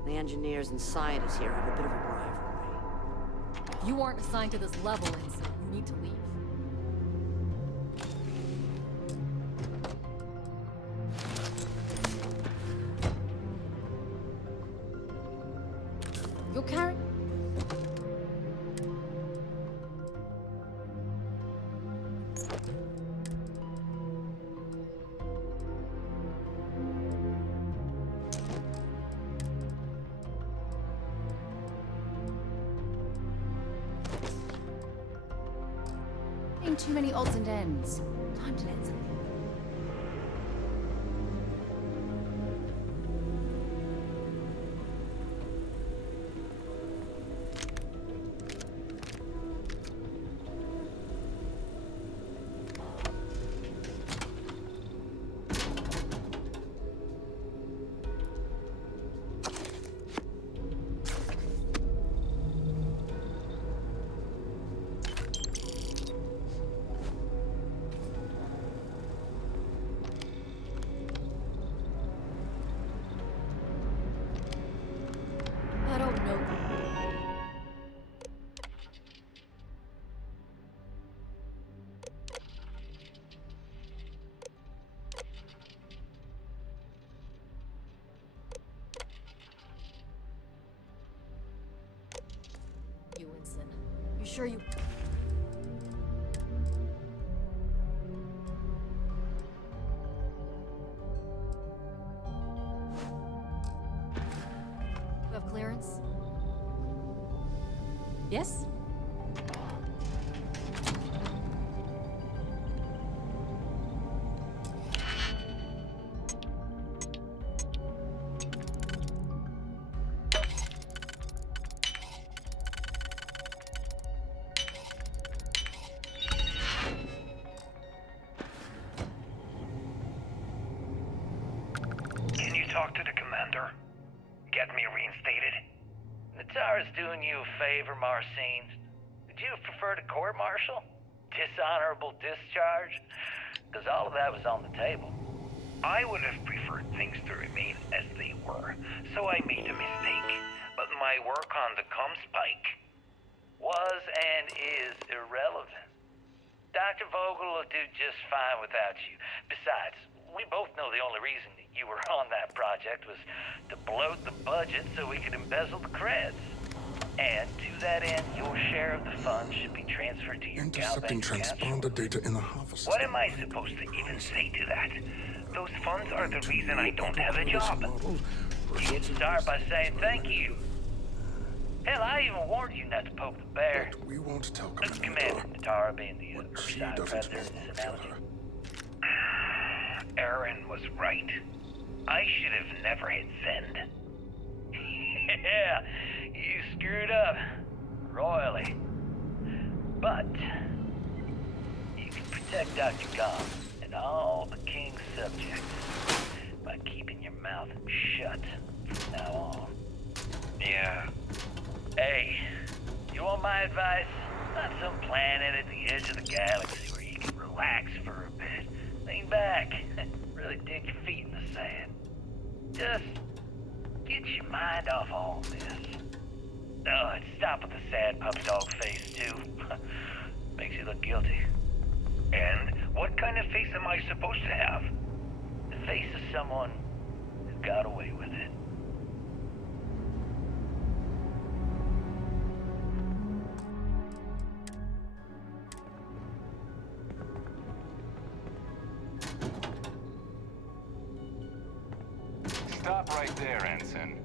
The engineers and scientists here have a bit of a rivalry. If you aren't assigned to this level, Ensign, you need to leave. You'll carry... Ain't too many odds and ends. Time to let something. I don't know. You, Ensign. You sure you... You have clearance? Yes? Can you talk to the commander? Get me reinstated? Natara's doing you a favor, Marcine. Would you have preferred a court-martial? Dishonorable discharge? Because all of that was on the table. I would have preferred things to remain as they were, so I made a mistake. But my work on the Comspike Was and is irrelevant. Dr. Vogel will do just fine without you. Besides, we both know the only reason that you were on that project was to bloat the budget so we could embezzle the creds. And to that end, your share of the funds should be transferred to your Intercepting transponder data in the harvest. What am I supposed to even say to that? Those funds are the reason I don't have a job. You can start by saying thank you. Hell, I even warned you not to poke the bear. But we won't tell Commander Natara being the Ursine predator in this analogy. Aaron was right. I should have never hit send. Yeah, you screwed up. Royally. But you can protect Dr. Gom and all the King's subjects by keeping your mouth shut from now on. Yeah. Hey, you want my advice? Not some planet at the edge of the galaxy where you can relax for a bit. Lean back, really dig your feet in the sand. Just get your mind off all this. Oh, and stop with the sad puppy dog face, too. Makes you look guilty. And what kind of face am I supposed to have? The face of someone who got away with it. Stop right there, Ensign.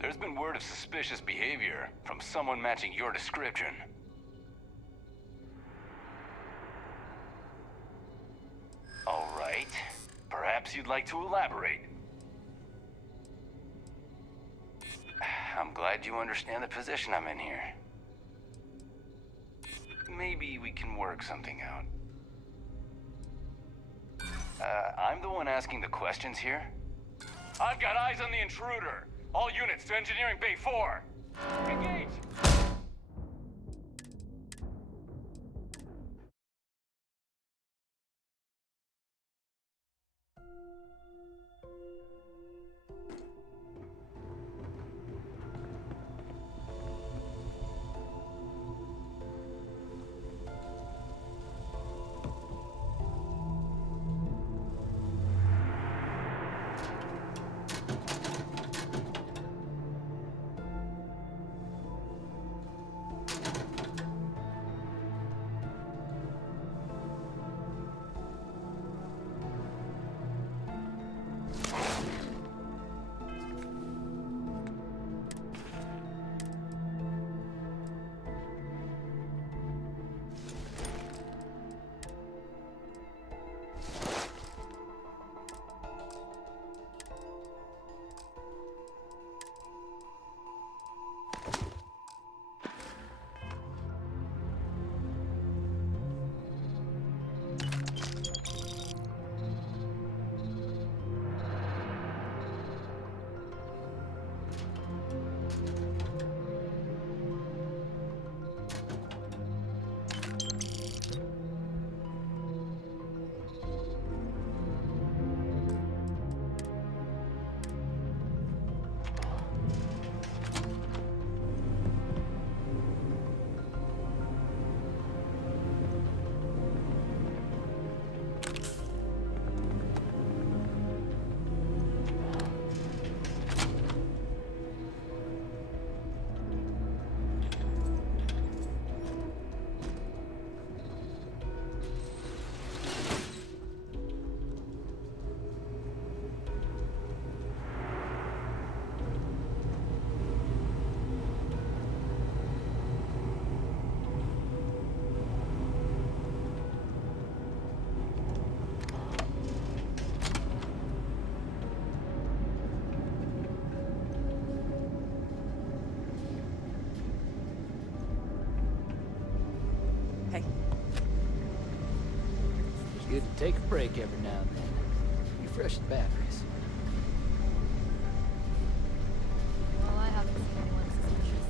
There's been word of suspicious behavior from someone matching your description. All right. Perhaps you'd like to elaborate. I'm glad you understand the position I'm in here. Maybe we can work something out. I'm the one asking the questions here. I've got eyes on the intruder. All units to Engineering Bay 4. Engage! Good to take a break every now and then. Refresh the batteries. Well, I haven't seen anyone suspicious.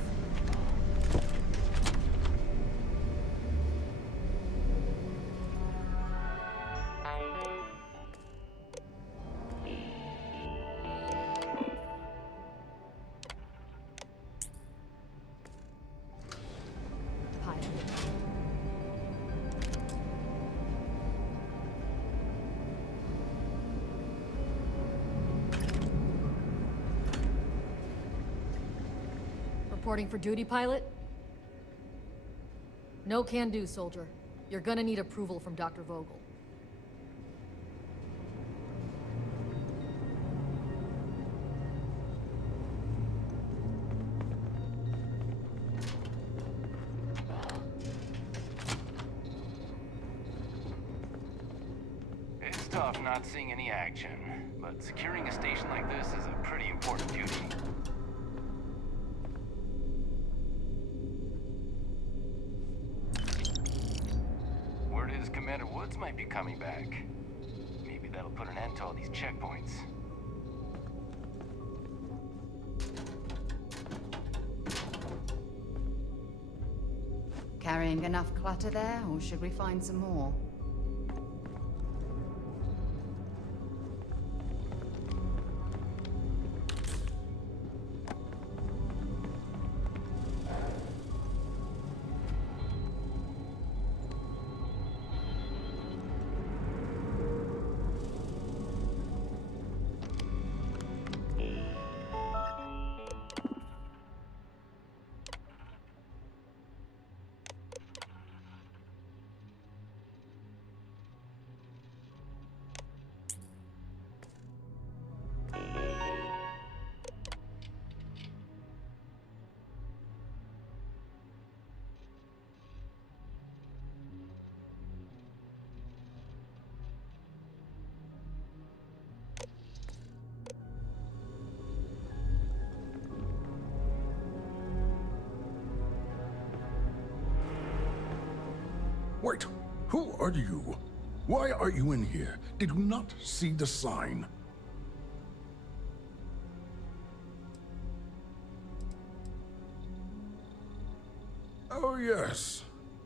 reporting for duty, pilot? No can do, soldier. You're gonna need approval from Dr. Vogel. It's tough not seeing any action, but securing a station like this is a pretty important duty. Word is Commander Woods might be coming back. Maybe that'll put an end to all these checkpoints. Carrying enough clutter there, or should we find some more? Wait, who are you? Why are you in here? Did you not see the sign? Oh yes.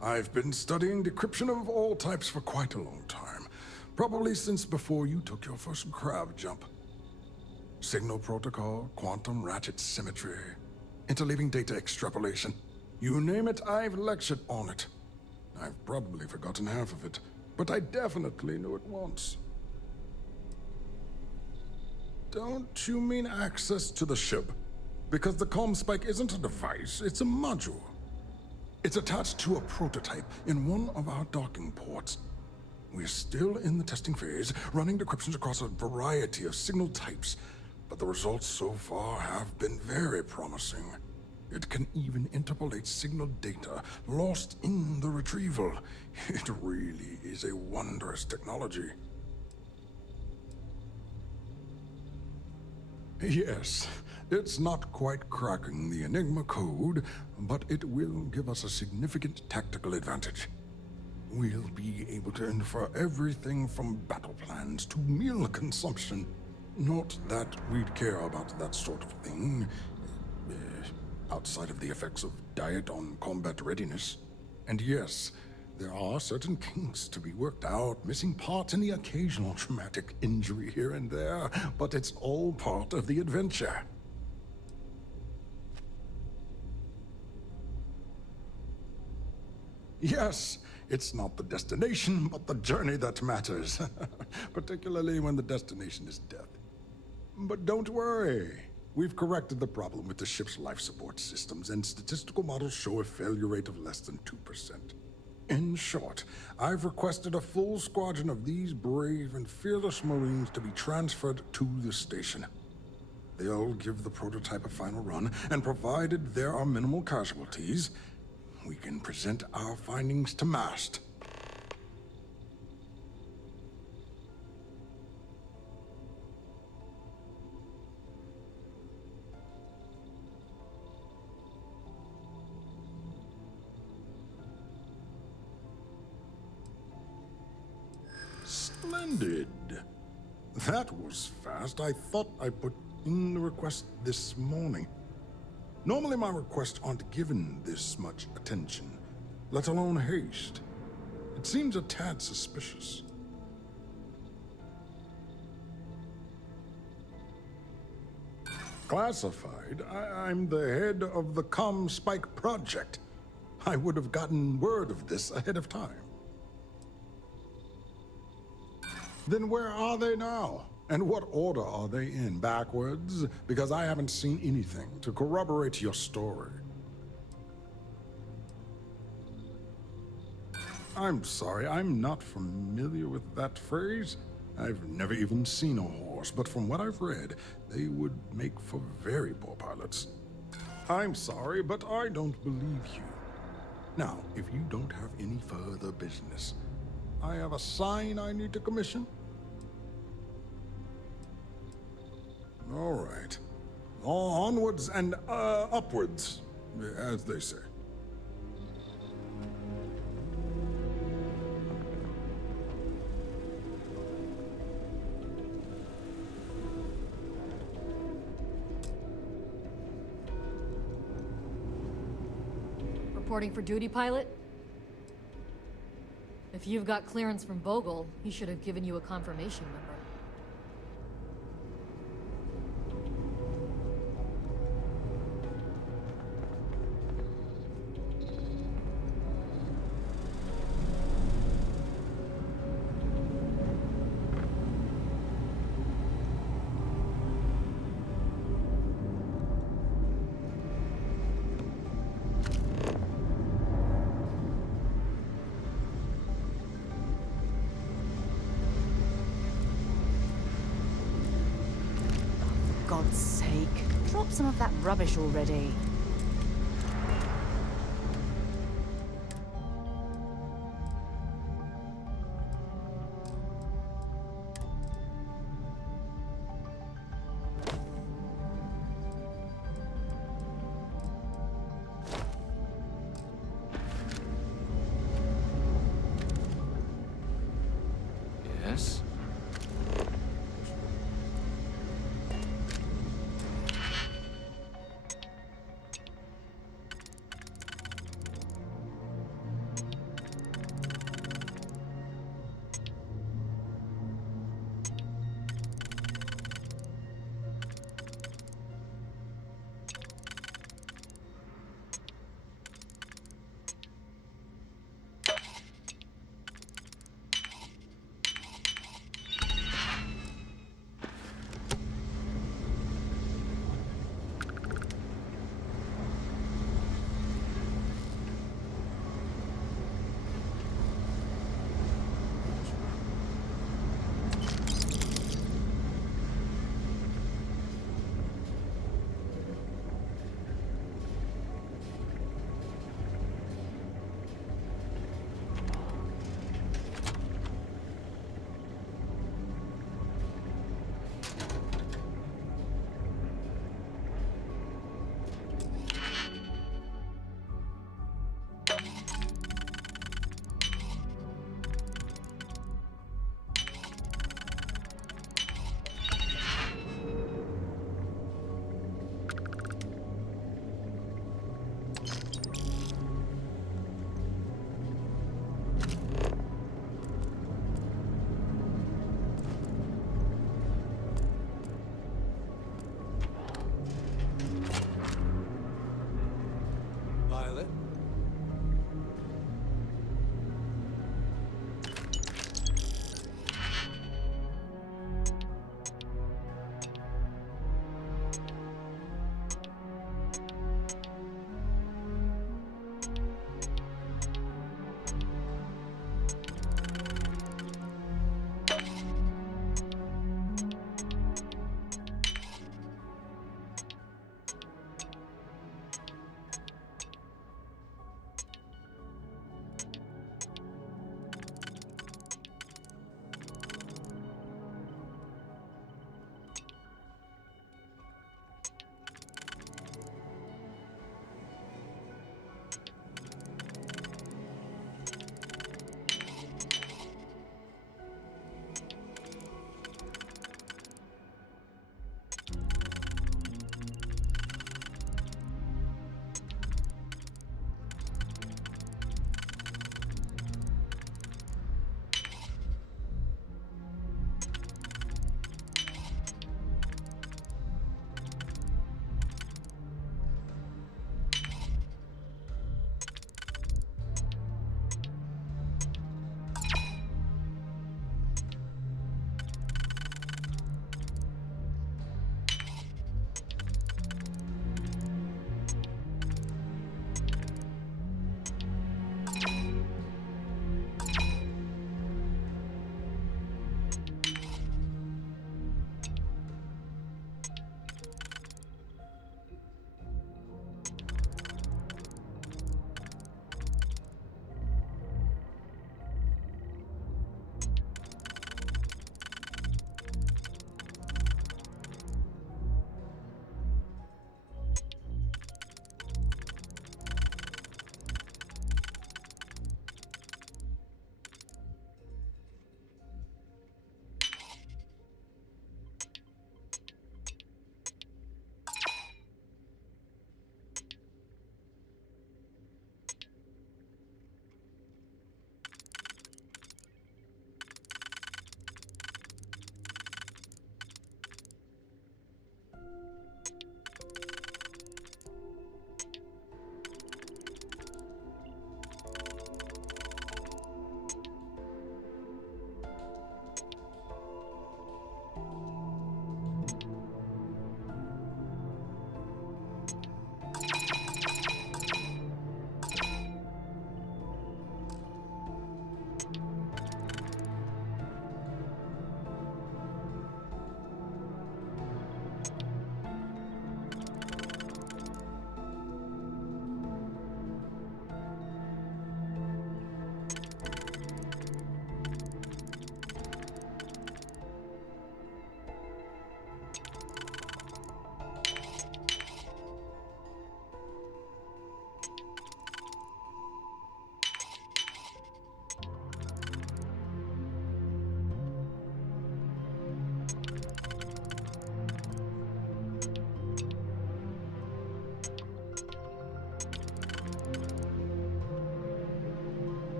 I've been studying decryption of all types for quite a long time. Probably since before you took your first crab jump. Signal protocol, quantum ratchet symmetry, interleaving data extrapolation. You name it, I've lectured on it. I've probably forgotten half of it, but I definitely knew it once. Don't you mean access to the ship? Because the comm spike isn't a device, it's a module. It's attached to a prototype in one of our docking ports. We're still in the testing phase, running decryptions across a variety of signal types, but the results so far have been very promising. It can even interpolate signal data lost in the retrieval. It really is a wondrous technology. Yes, it's not quite cracking the Enigma code, but it will give us a significant tactical advantage. We'll be able to infer everything from battle plans to meal consumption. Not that we'd care about that sort of thing. Outside of the effects of diet on combat readiness. And yes, there are certain kinks to be worked out, missing parts and the occasional traumatic injury here and there, but it's all part of the adventure. Yes, it's not the destination, but the journey that matters. Particularly when the destination is death. But don't worry. We've corrected the problem with the ship's life support systems, and statistical models show a failure rate of less than 2%. In short, I've requested a full squadron of these brave and fearless Marines to be transferred to the station. They'll give the prototype a final run, and provided there are minimal casualties, we can present our findings to MAST. Splendid. That was fast. I thought I put in the request this morning. Normally my requests aren't given this much attention, let alone haste. It seems a tad suspicious. Classified? I'm the head of the Comm Spike Project. I would have gotten word of this ahead of time. Then where are they now? And what order are they in? Backwards? Because I haven't seen anything to corroborate your story. I'm sorry, I'm not familiar with that phrase. I've never even seen a horse, but from what I've read, they would make for very poor pilots. I'm sorry, but I don't believe you. Now, if you don't have any further business, I have a sign I need to commission. All right. Onwards and upwards, as they say. Reporting for duty, pilot? If you've got clearance from Bogle, he should have given you a confirmation number. God's sake, drop some of that rubbish already. Yes?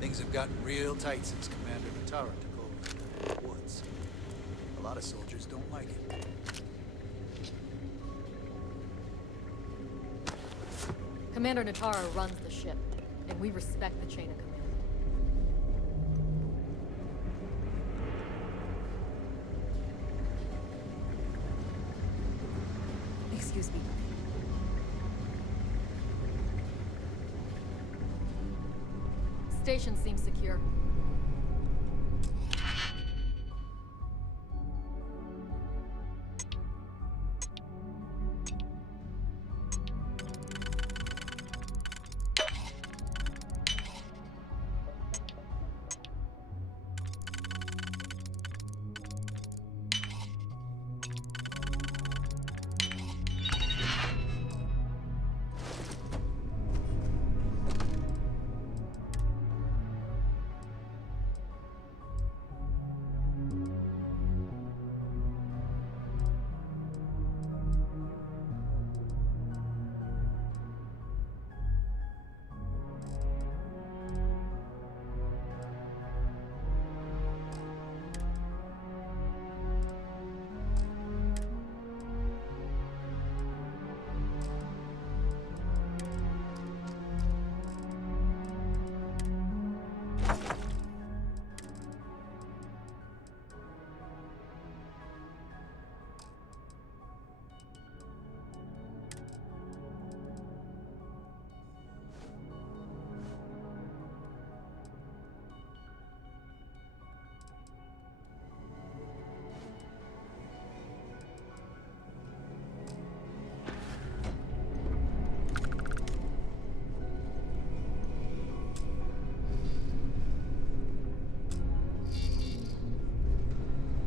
Things have gotten real tight since Commander Natara took over the woods. A lot of soldiers don't like it. Commander Natara runs the ship, and we respect the chain of command. Excuse me. Station seems secure.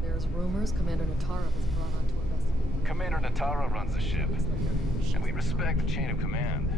There's rumors Commander Natara was brought on to investigate. Commander Natara runs the ship, and we respect the chain of command.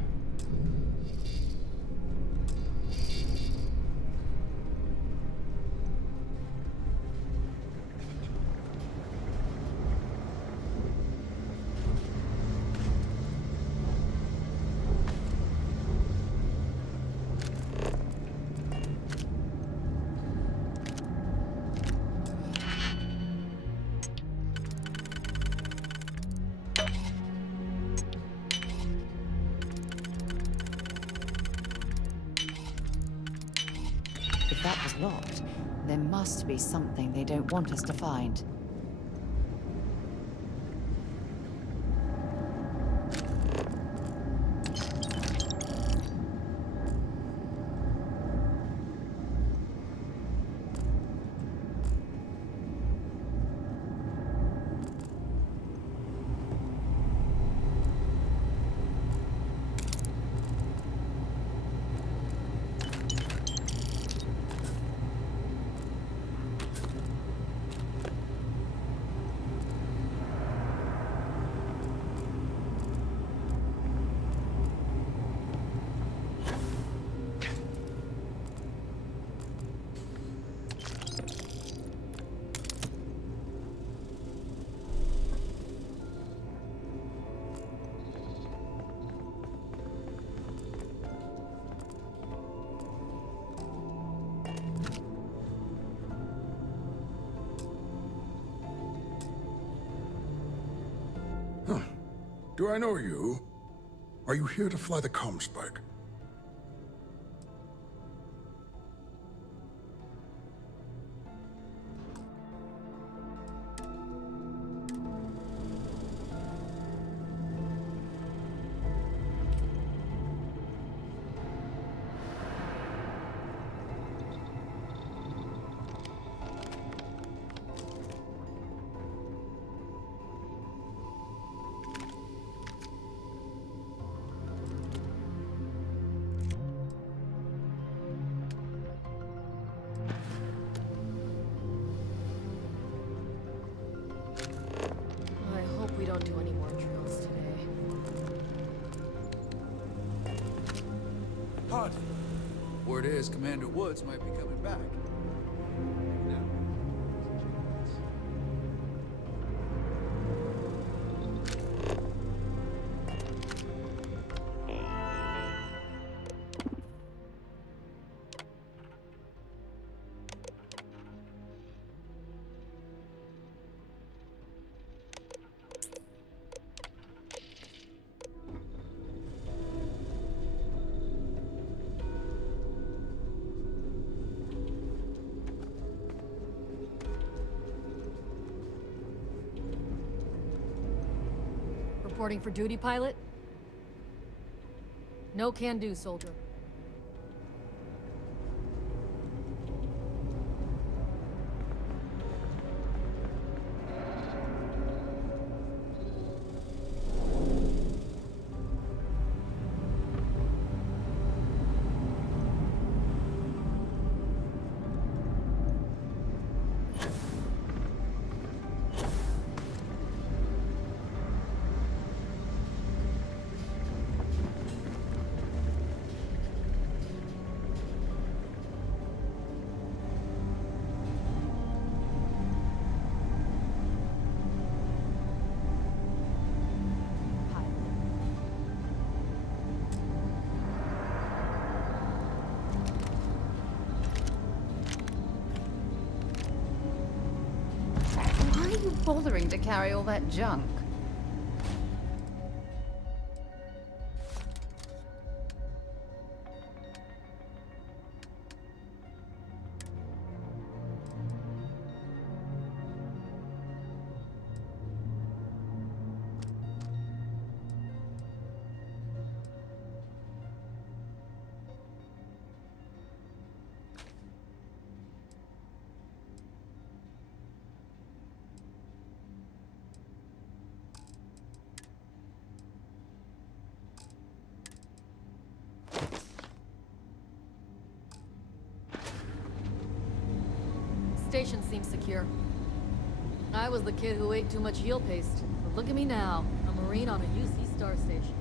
If that was locked, there must be something they don't want us to find. Do I know you? Are you here to fly the comm spike? I hope we don't do any more drills today. Hot. Word is Commander Woods might be coming back. Reporting for duty, pilot? No can do, soldier. Why are you bothering to carry all that junk? Station seems secure. I was the kid who ate too much eel paste. But look at me now, a Marine on a UC Star Station.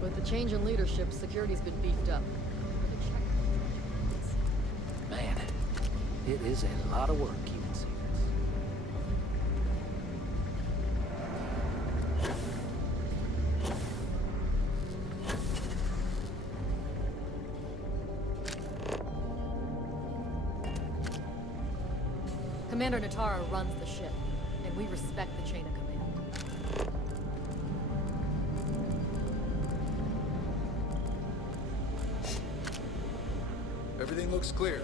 With the change in leadership, security's been beefed up. Man, it is a lot of work keeping secrets. Commander Natara runs the ship, and we respect the chain of command. Everything looks clear.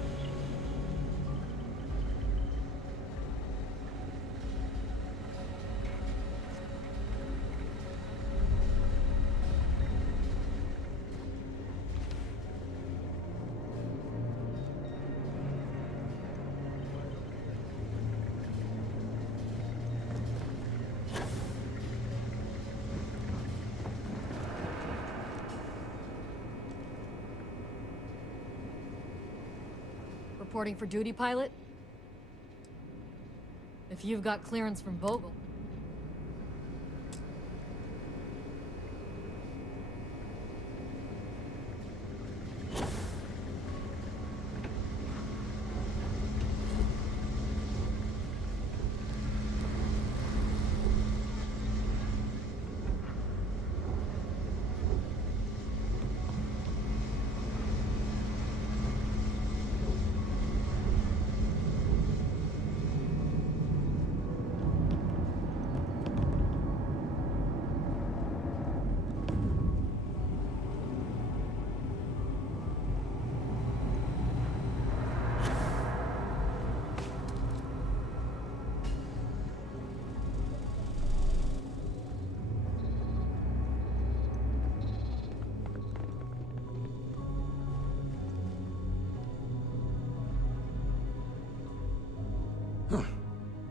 Reporting for duty, pilot? If you've got clearance from Vogel.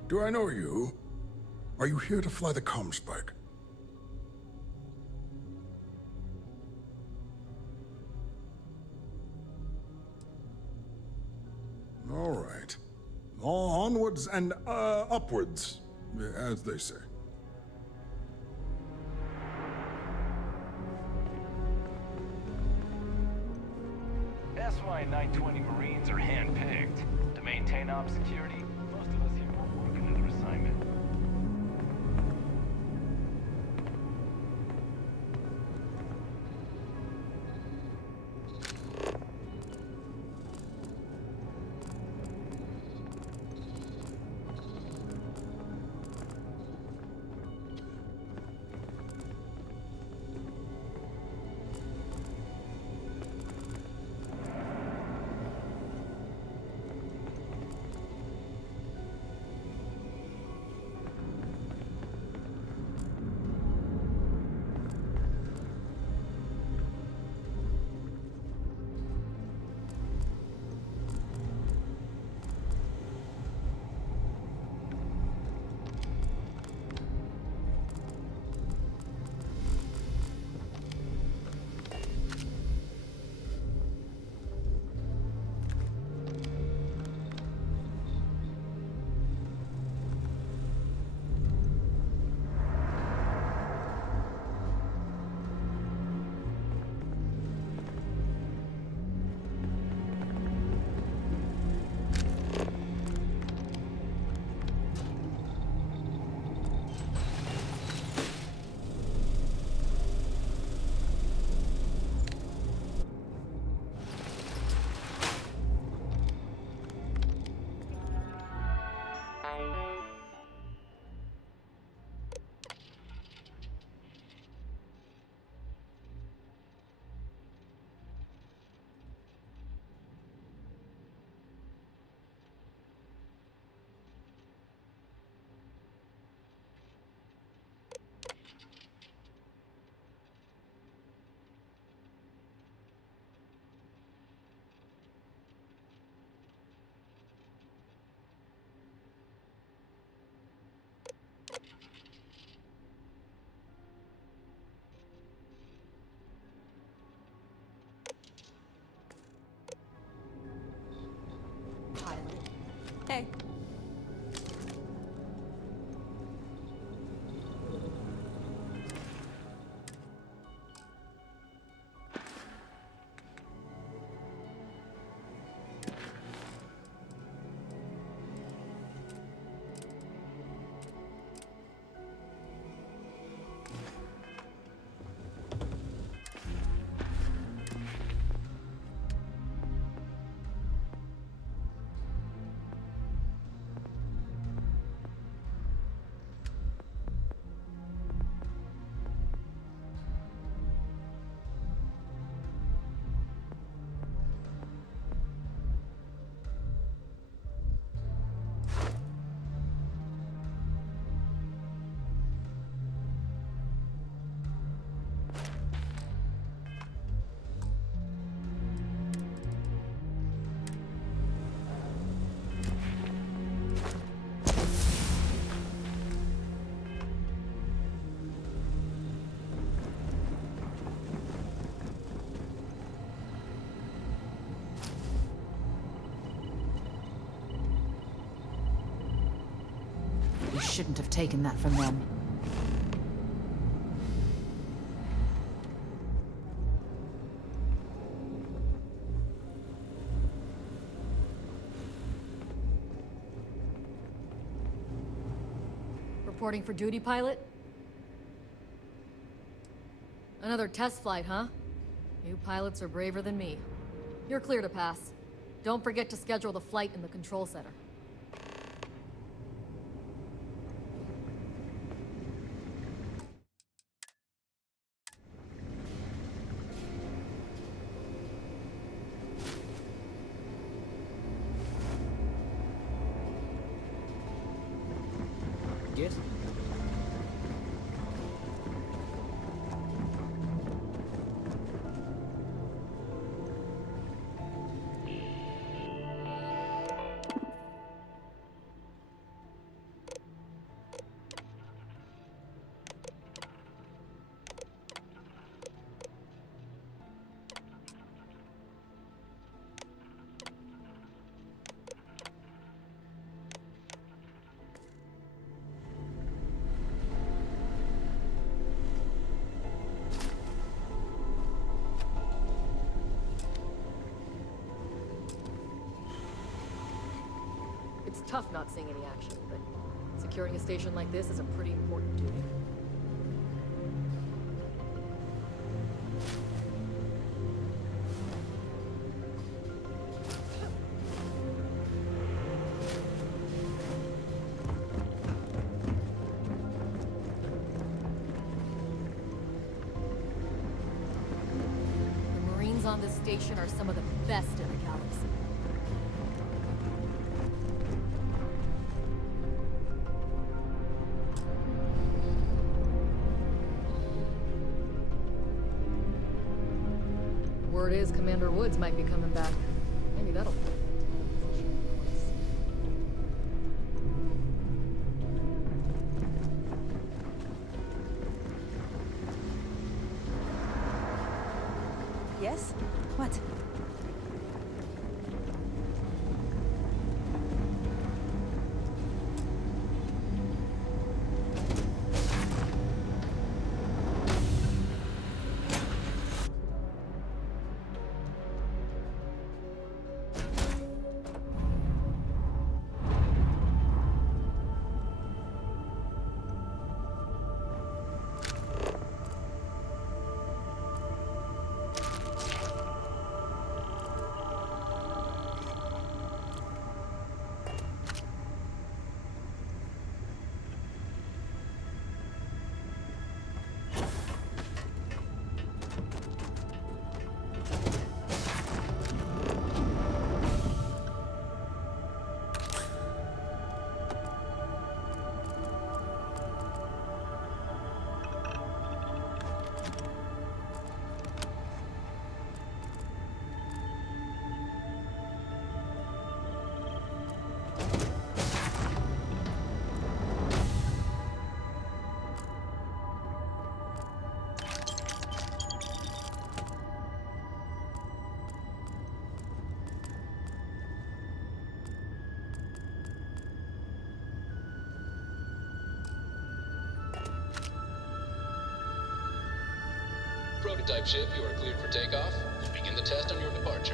Do I know you? Are you here to fly the comm spike? All right. Onwards and upwards, as they say. SY-920 Marines are hand-picked. To maintain op security, most of us here won't work another assignment. Hey. shouldn't have taken that from them. Reporting for duty, pilot? Another test flight, huh? You pilots are braver than me. You're clear to pass. Don't forget to schedule the flight in the control center. Get? It's tough not seeing any action, but securing a station like this is a pretty important duty. The Marines on this station are some of the best in the galaxy. Word is Commander Woods might be coming back. Maybe that'll... Yes? What? Prototype ship, you are cleared for takeoff. We'll begin the test on your departure.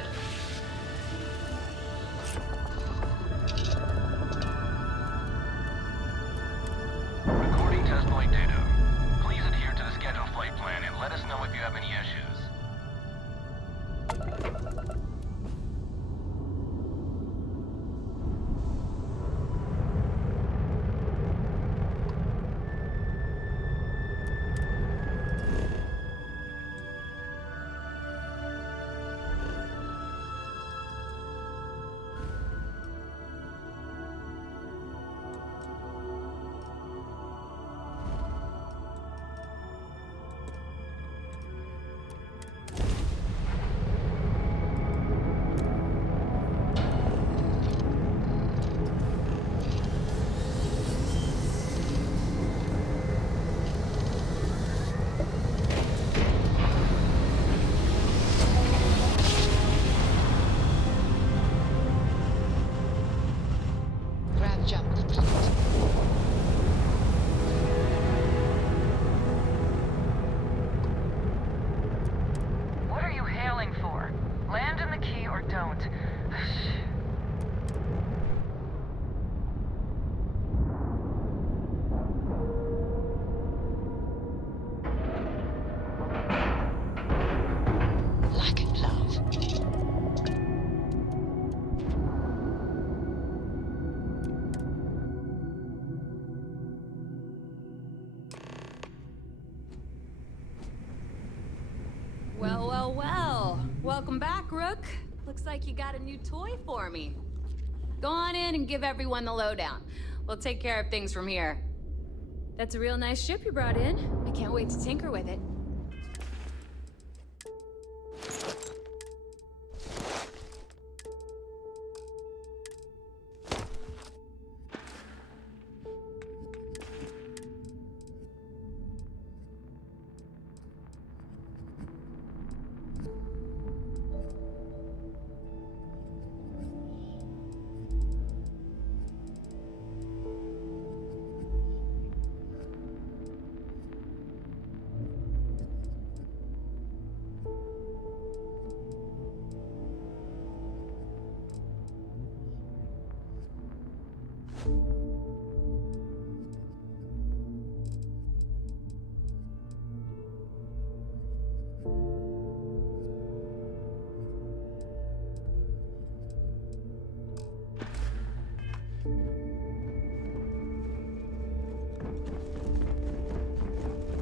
Recording test flight data. Please adhere to the scheduled flight plan and let us know if you have any issues. don't. Lack of love. Well, well, well. Welcome back, Rook. Looks like you got a new toy for me. Go on in and give everyone the lowdown. We'll take care of things from here. That's a real nice ship you brought in. I can't wait to tinker with it.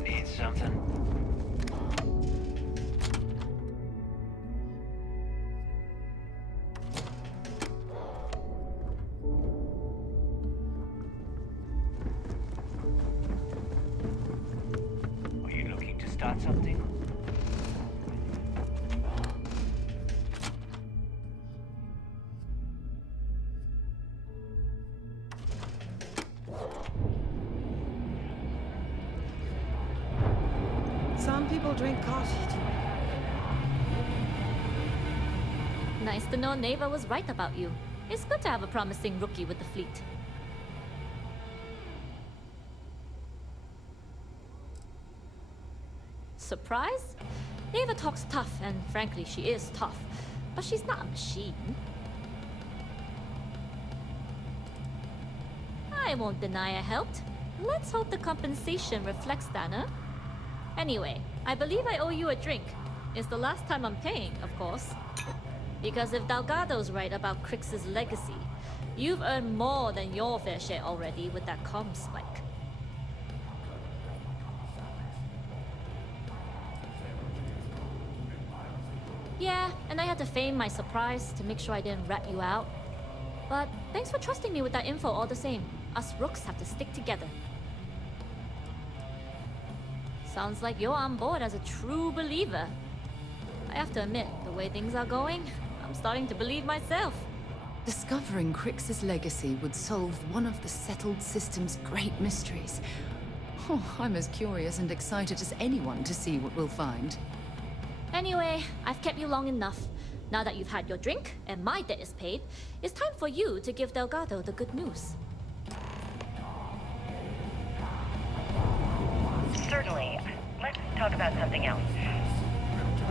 Need something? Are you looking to start something? Some people drink coffee too. Nice to know Neva was right about you. It's good to have a promising rookie with the fleet. Surprise? Neva talks tough, and frankly, she is tough. But she's not a machine. I won't deny I helped. Let's hope the compensation reflects that, huh? Anyway, I believe I owe you a drink. It's the last time I'm paying, of course. Because if Delgado's right about Crix's legacy, you've earned more than your fair share already with that comm spike. Yeah, and I had to feign my surprise to make sure I didn't rat you out. But thanks for trusting me with that info all the same. Us rooks have to stick together. Sounds like you're on board as a true believer. I have to admit, the way things are going, I'm starting to believe myself. Discovering Crix's legacy would solve one of the settled system's great mysteries. Oh, I'm as curious and excited as anyone to see what we'll find. Anyway, I've kept you long enough. Now that you've had your drink and my debt is paid, it's time for you to give Delgado the good news. Certainly. Let's talk about something else.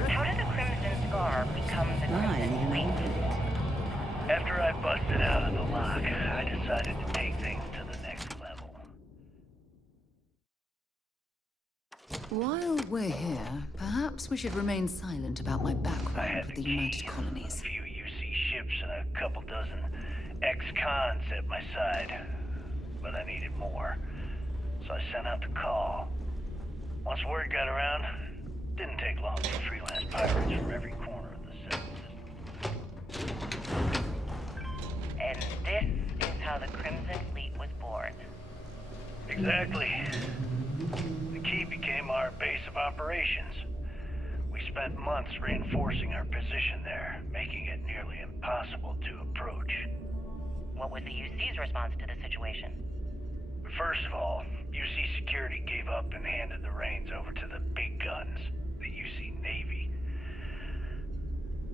How did the Crimson Scar become the Crimson Fleet? After I busted out of the lock, I decided to take things to the next level. While we're here, perhaps we should remain silent about my I background had with the the United Colonies. A few UC ships and a couple dozen ex-cons at my side. But I needed more, so I sent out the call. Once word got around, didn't take long for freelance pirates from every corner of the settled system. And this is how the Crimson Fleet was born. Exactly. The key became our base of operations. We spent months reinforcing our position there, making it nearly impossible to approach. What was the UC's response to the situation? First of all, UC Security gave up and handed the reins over to the big guns, the UC Navy.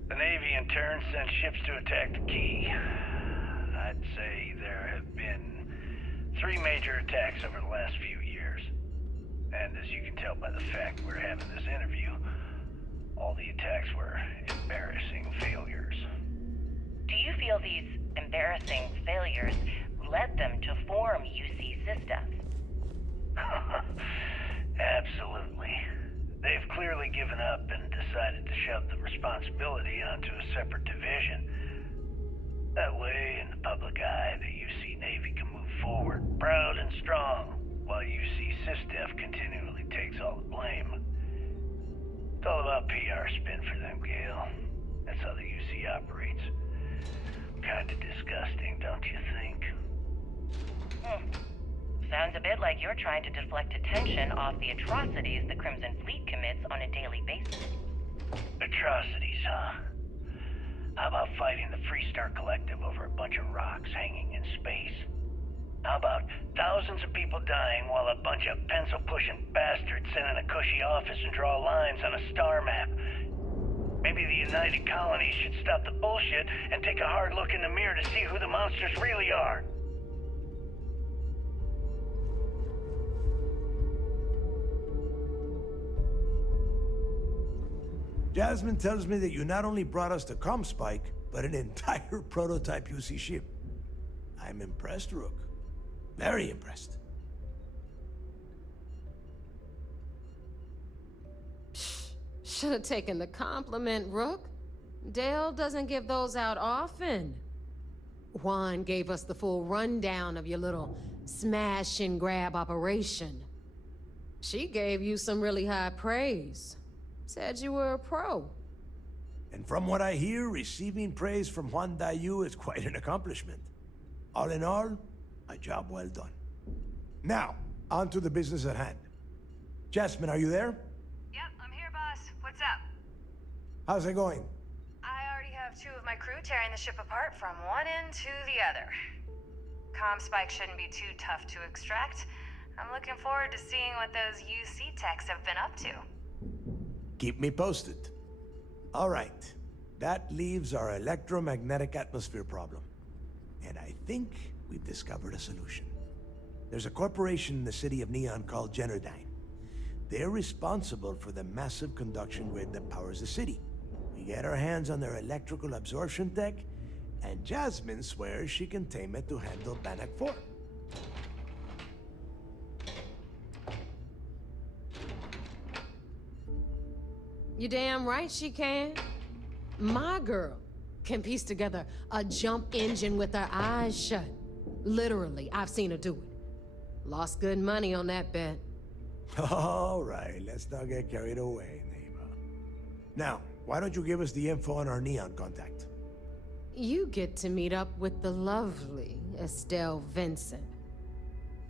The Navy, in turn, sent ships to attack the key. I'd say there have been 3 major attacks over the last few years. And as you can tell by the fact we're having this interview, all the attacks were embarrassing failures. these embarrassing failures led them to form UC Systems. Absolutely. They've clearly given up and decided to shove the responsibility onto a separate division. That way, in the public eye, the UC Navy can move forward, proud and strong, while UC SysDef continually takes all the blame. It's all about PR spin for them, Gale. That's how the UC operates. Kinda disgusting, don't you think? Sounds a bit like you're trying to deflect attention off the atrocities the Crimson Fleet commits on a daily basis. Atrocities, huh? How about fighting the Freestar Collective over a bunch of rocks hanging in space? How about thousands of people dying while a bunch of pencil-pushing bastards sit in a cushy office and draw lines on a star map? Maybe the United Colonies should stop the bullshit and take a hard look in the mirror to see who the monsters really are. Jasmine tells me that you not only brought us the Comspike, but an entire prototype UC ship. I'm impressed, Rook. Very impressed. Should have taken the compliment, Rook. Dale doesn't give those out often. Juan gave us the full rundown of your little smash and grab operation. She gave you some really high praise. Said you were a pro. And from what I hear, receiving praise from Juan Dayu is quite an accomplishment. All in all, a job well done. Now, on to the business at hand. Jasmine, are you there? Yep, I'm here, boss. What's up? How's it going? I already have 2 of my crew tearing the ship apart from one end to the other. Comspike shouldn't be too tough to extract. I'm looking forward to seeing what those UC techs have been up to. Keep me posted. All right. That leaves our electromagnetic atmosphere problem. And I think we've discovered a solution. There's a corporation in the city of Neon called Generdyne. They're responsible for the massive conduction grid that powers the city. We get our hands on their electrical absorption tech, and Jasmine swears she can tame it to handle Bannock 4. You damn right she can. My girl can piece together a jump engine with her eyes shut. Literally, I've seen her do it. Lost good money on that bet. All right, let's not get carried away, neighbor. Now, why don't you give us the info on our Neon contact? You get to meet up with the lovely Estelle Vincent.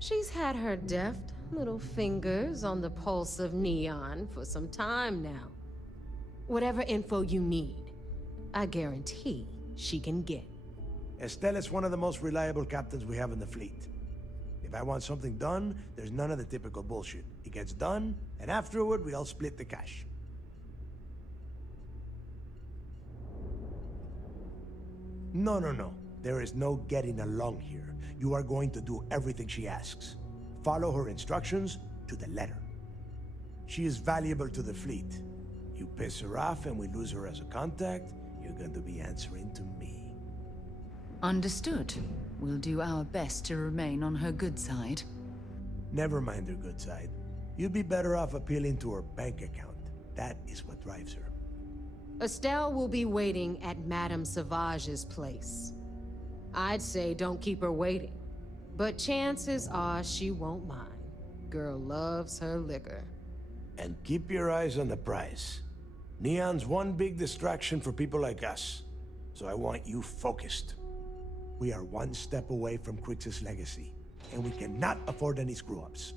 She's had her deft little fingers on the pulse of Neon for some time now. Whatever info you need, I guarantee she can get. Estelle is one of the most reliable captains we have in the fleet. If I want something done, there's none of the typical bullshit. It gets done, and afterward, we all split the cash. No. There is no getting along here. You are going to do everything she asks. Follow her instructions to the letter. She is valuable to the fleet. You piss her off and we lose her as a contact, you're going to be answering to me. Understood. We'll do our best to remain on her good side. Never mind her good side. You'd be better off appealing to her bank account. That is what drives her. Estelle will be waiting at Madame Savage's place. I'd say don't keep her waiting, but chances are she won't mind. Girl loves her liquor. And keep your eyes on the prize. Neon's one big distraction for people like us, so I want you focused. We are one step away from Crix's legacy, and we cannot afford any screw-ups.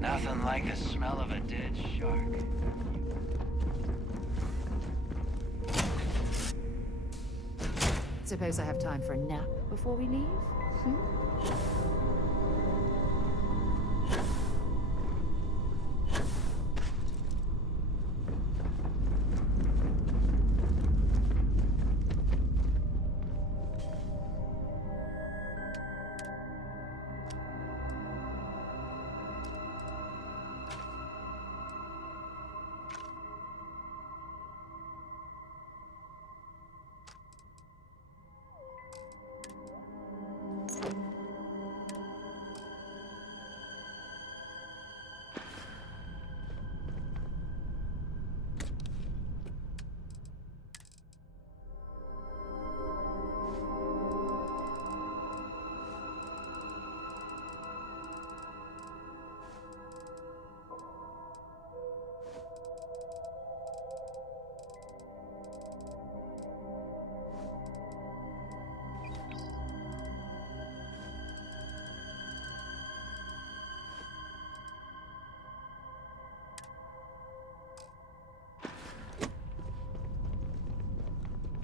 Nothing like the smell of a dead shark. Suppose I have time for a nap before we leave? Hmm?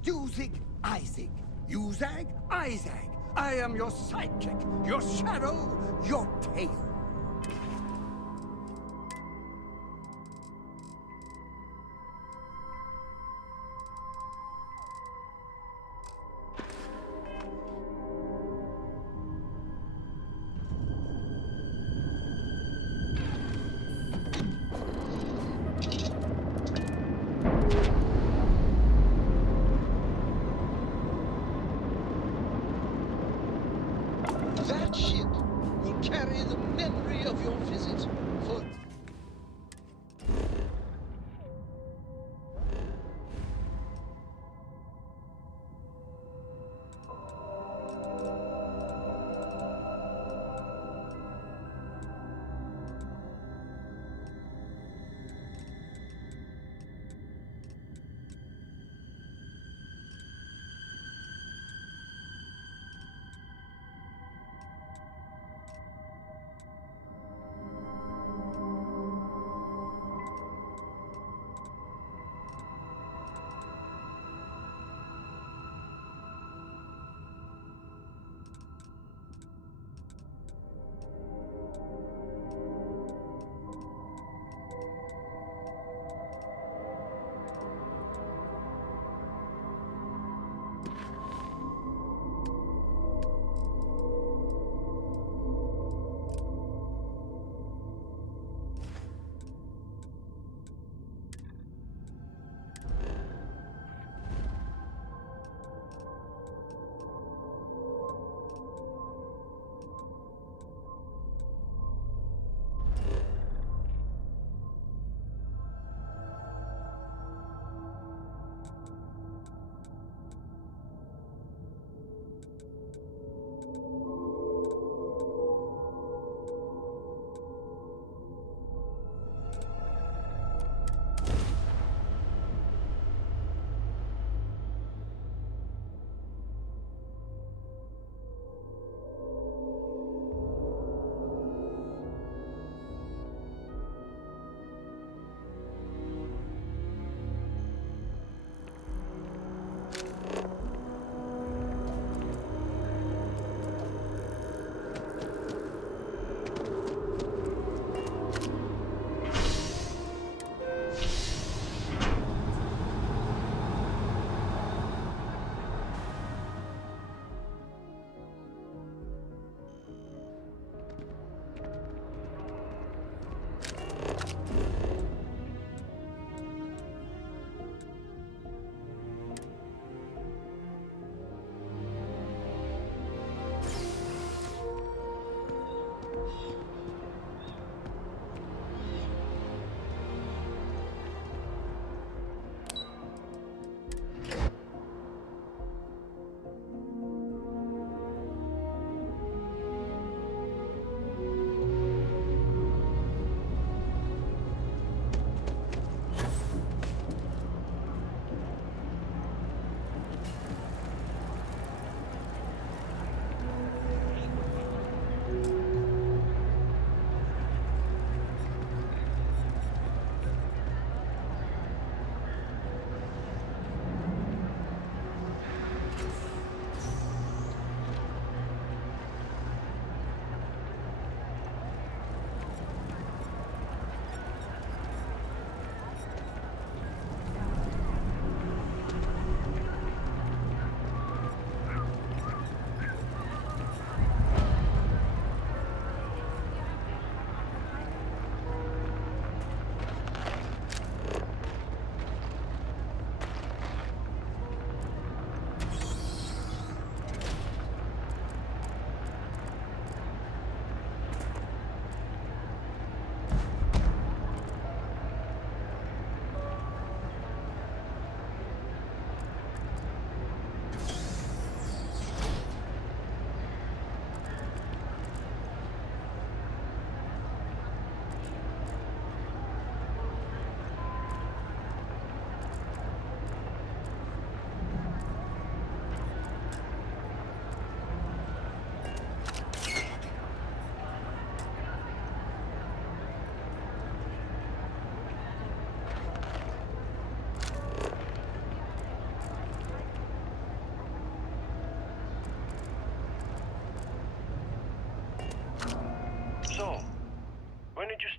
You zig, I zig. You zag, I zag. I am your sidekick, your shadow, your tail. That ship will carry the men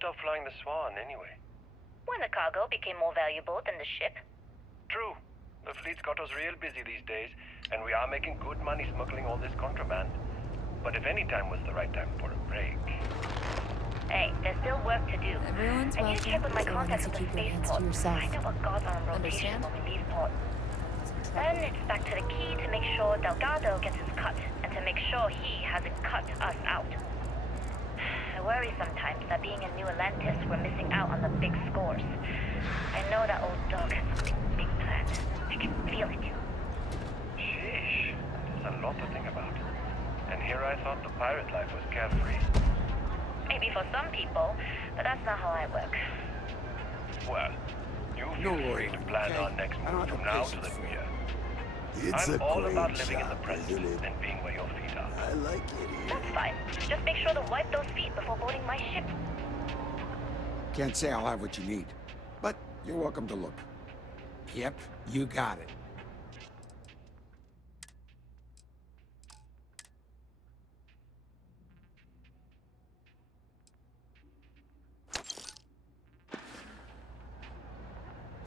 stop flying the Swan anyway? When the cargo became more valuable than the ship. True. The fleet's got us real busy these days, and we are making good money smuggling all this contraband. But if any time was the right time for a break... Hey, there's still work to do. Everyone's I need to check with my contacts at the spaceport. Find out what guards are on rotation when we leave port. Then it's back to the key to make sure Delgado gets his cut, and to make sure he hasn't cut us out. I worry sometimes that being in New Atlantis, we're missing out on the big scores. I know that old dog has something big planned. I can feel it. Sheesh, there's a lot to think about. And here I thought the pirate life was carefree. Maybe for some people, but that's not how I work. Well, you feel free to plan our next move from now to the new year. It's I'm a all great about living in shot, the present isn't it? and being where your feet are. I like it here. That's fine. Just make sure to wipe those feet before boarding my ship. Can't say I'll have what you need, but you're welcome to look. Yep, you got it.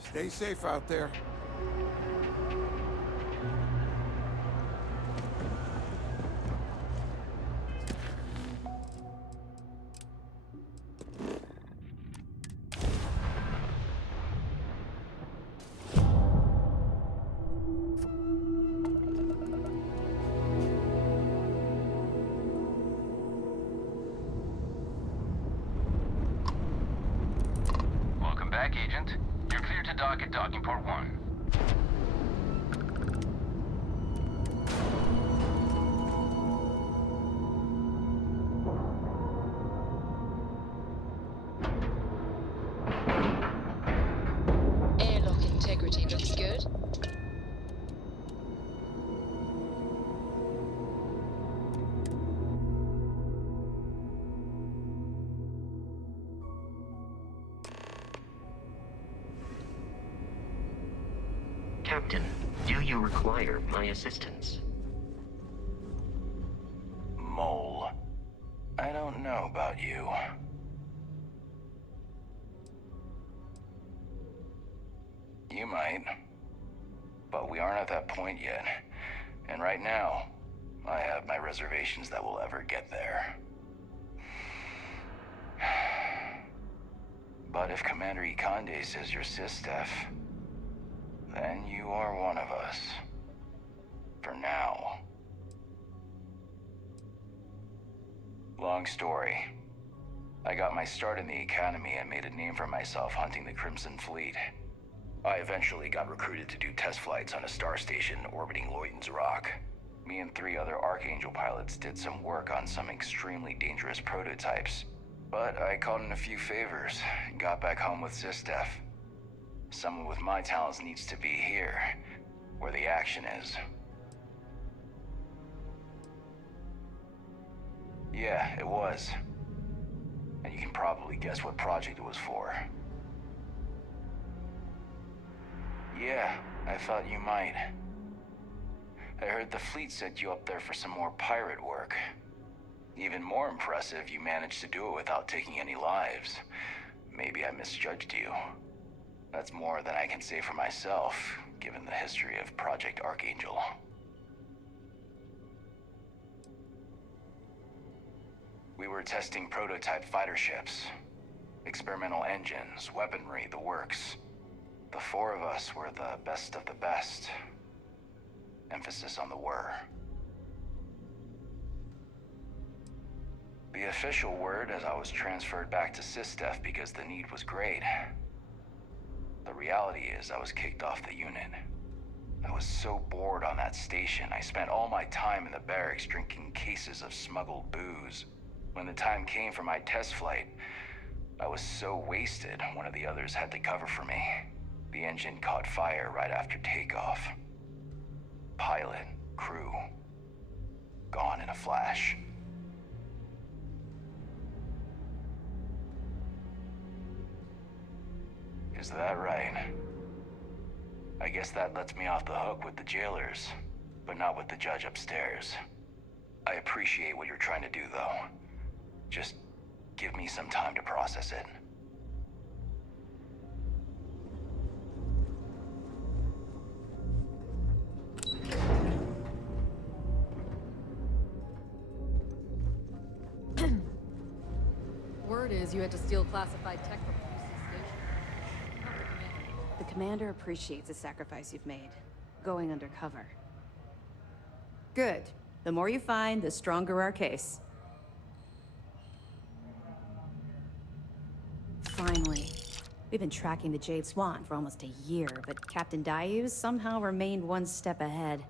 Stay safe out there. Welcome back, Agent. You're clear to dock at docking port 1. Airlock integrity looks good. Captain, do you require my assistance? Mole. I don't know about you. You might. But we aren't at that point yet. And right now, I have my reservations that we'll ever get there. But if Commander Ikande says you're Sistef, then you are one of us. For now. Long story. I got my start in the Academy and made a name for myself hunting the Crimson Fleet. I eventually got recruited to do test flights on a star station orbiting Lloyden's Rock. Me and 3 other Archangel pilots did some work on some extremely dangerous prototypes. But I caught in a few favors and got back home with Sistef. Someone with my talents needs to be here, where the action is. Yeah, it was. And you can probably guess what project it was for. Yeah, I thought you might. I heard the fleet set you up there for some more pirate work. Even more impressive, you managed to do it without taking any lives. Maybe I misjudged you. That's more than I can say for myself, given the history of Project Archangel. We were testing prototype fighter ships. Experimental engines, weaponry, the works. The 4 of us were the best of the best. Emphasis on the were. The official word is I was transferred back to Sistef because the need was great. The reality is I was kicked off the unit. I was so bored on that station, I spent all my time in the barracks drinking cases of smuggled booze. When the time came for my test flight, I was so wasted, one of the others had to cover for me. The engine caught fire right after takeoff. Pilot, crew, gone in a flash. Is that right? I guess that lets me off the hook with the jailers, but not with the judge upstairs. I appreciate what you're trying to do, though. Just Give me some time to process it. Word is you had to steal classified tech from the station. The commander appreciates the sacrifice you've made, going undercover. Good. The more you find, the stronger our case. Finally. We've been tracking the Jade Swan for almost a year, but Captain Dayu's somehow remained one step ahead.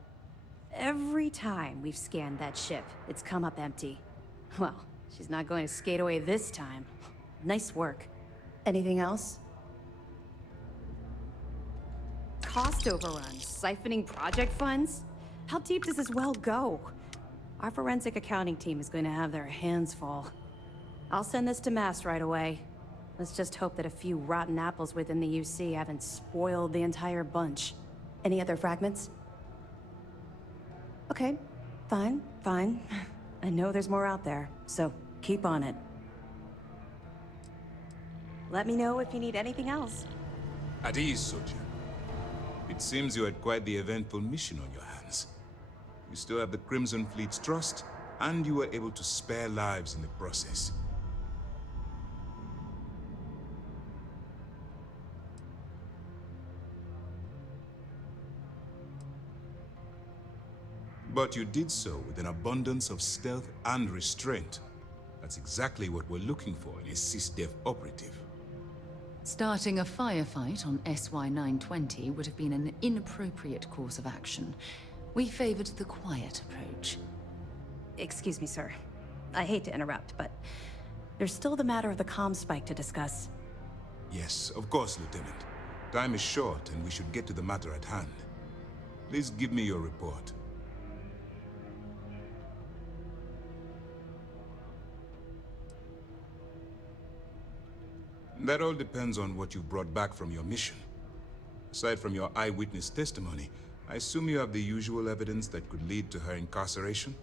Every time we've scanned that ship, it's come up empty. Well, she's not going to skate away this time. Nice work. Anything else? Cost overruns, siphoning project funds? How deep does this well go? Our forensic accounting team is going to have their hands full. I'll send this to Mast right away. Let's just hope that a few rotten apples within the UC haven't spoiled the entire bunch. Any other fragments? Okay, fine. I know there's more out there, so keep on it. Let me know if you need anything else. At ease, soldier. It seems you had quite the eventful mission on your hands. You still have the Crimson Fleet's trust, and you were able to spare lives in the process. But you did so with an abundance of stealth and restraint. That's exactly what we're looking for in a SysDef operative. Starting a firefight on SY-920 would have been an inappropriate course of action. We favored the quiet approach. Excuse me, sir. I hate to interrupt, but there's still the matter of the comm spike to discuss. Yes, of course, Lieutenant. Time is short, and we should get to the matter at hand. Please give me your report. That all depends on what you brought back from your mission. Aside from your eyewitness testimony, I assume you have the usual evidence that could lead to her incarceration?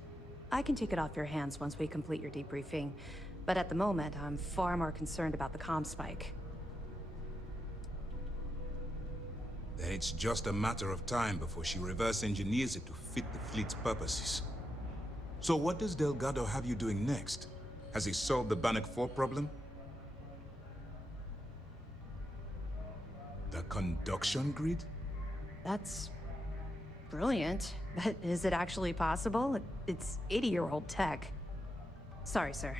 I can take it off your hands once we complete your debriefing, but at the moment, I'm far more concerned about the comm spike. Then it's just a matter of time before she reverse engineers it to fit the fleet's purposes. So what does Delgado have you doing next? Has he solved the Bannock 4 problem? The conduction grid? That's brilliant, but is it actually possible? It's 80-year-old tech. Sorry, sir.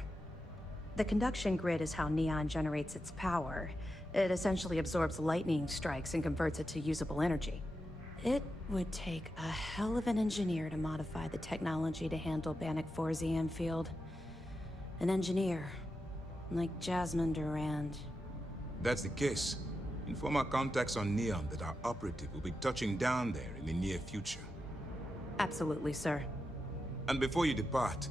The conduction grid is how Neon generates its power. It essentially absorbs lightning strikes and converts it to usable energy. It would take a hell of an engineer to modify the technology to handle Bannock 4's EM field. An engineer, like Jasmine Durand. That's the case. Inform our contacts on Neon that our operative will be touching down there in the near future. Absolutely, sir. And before you depart,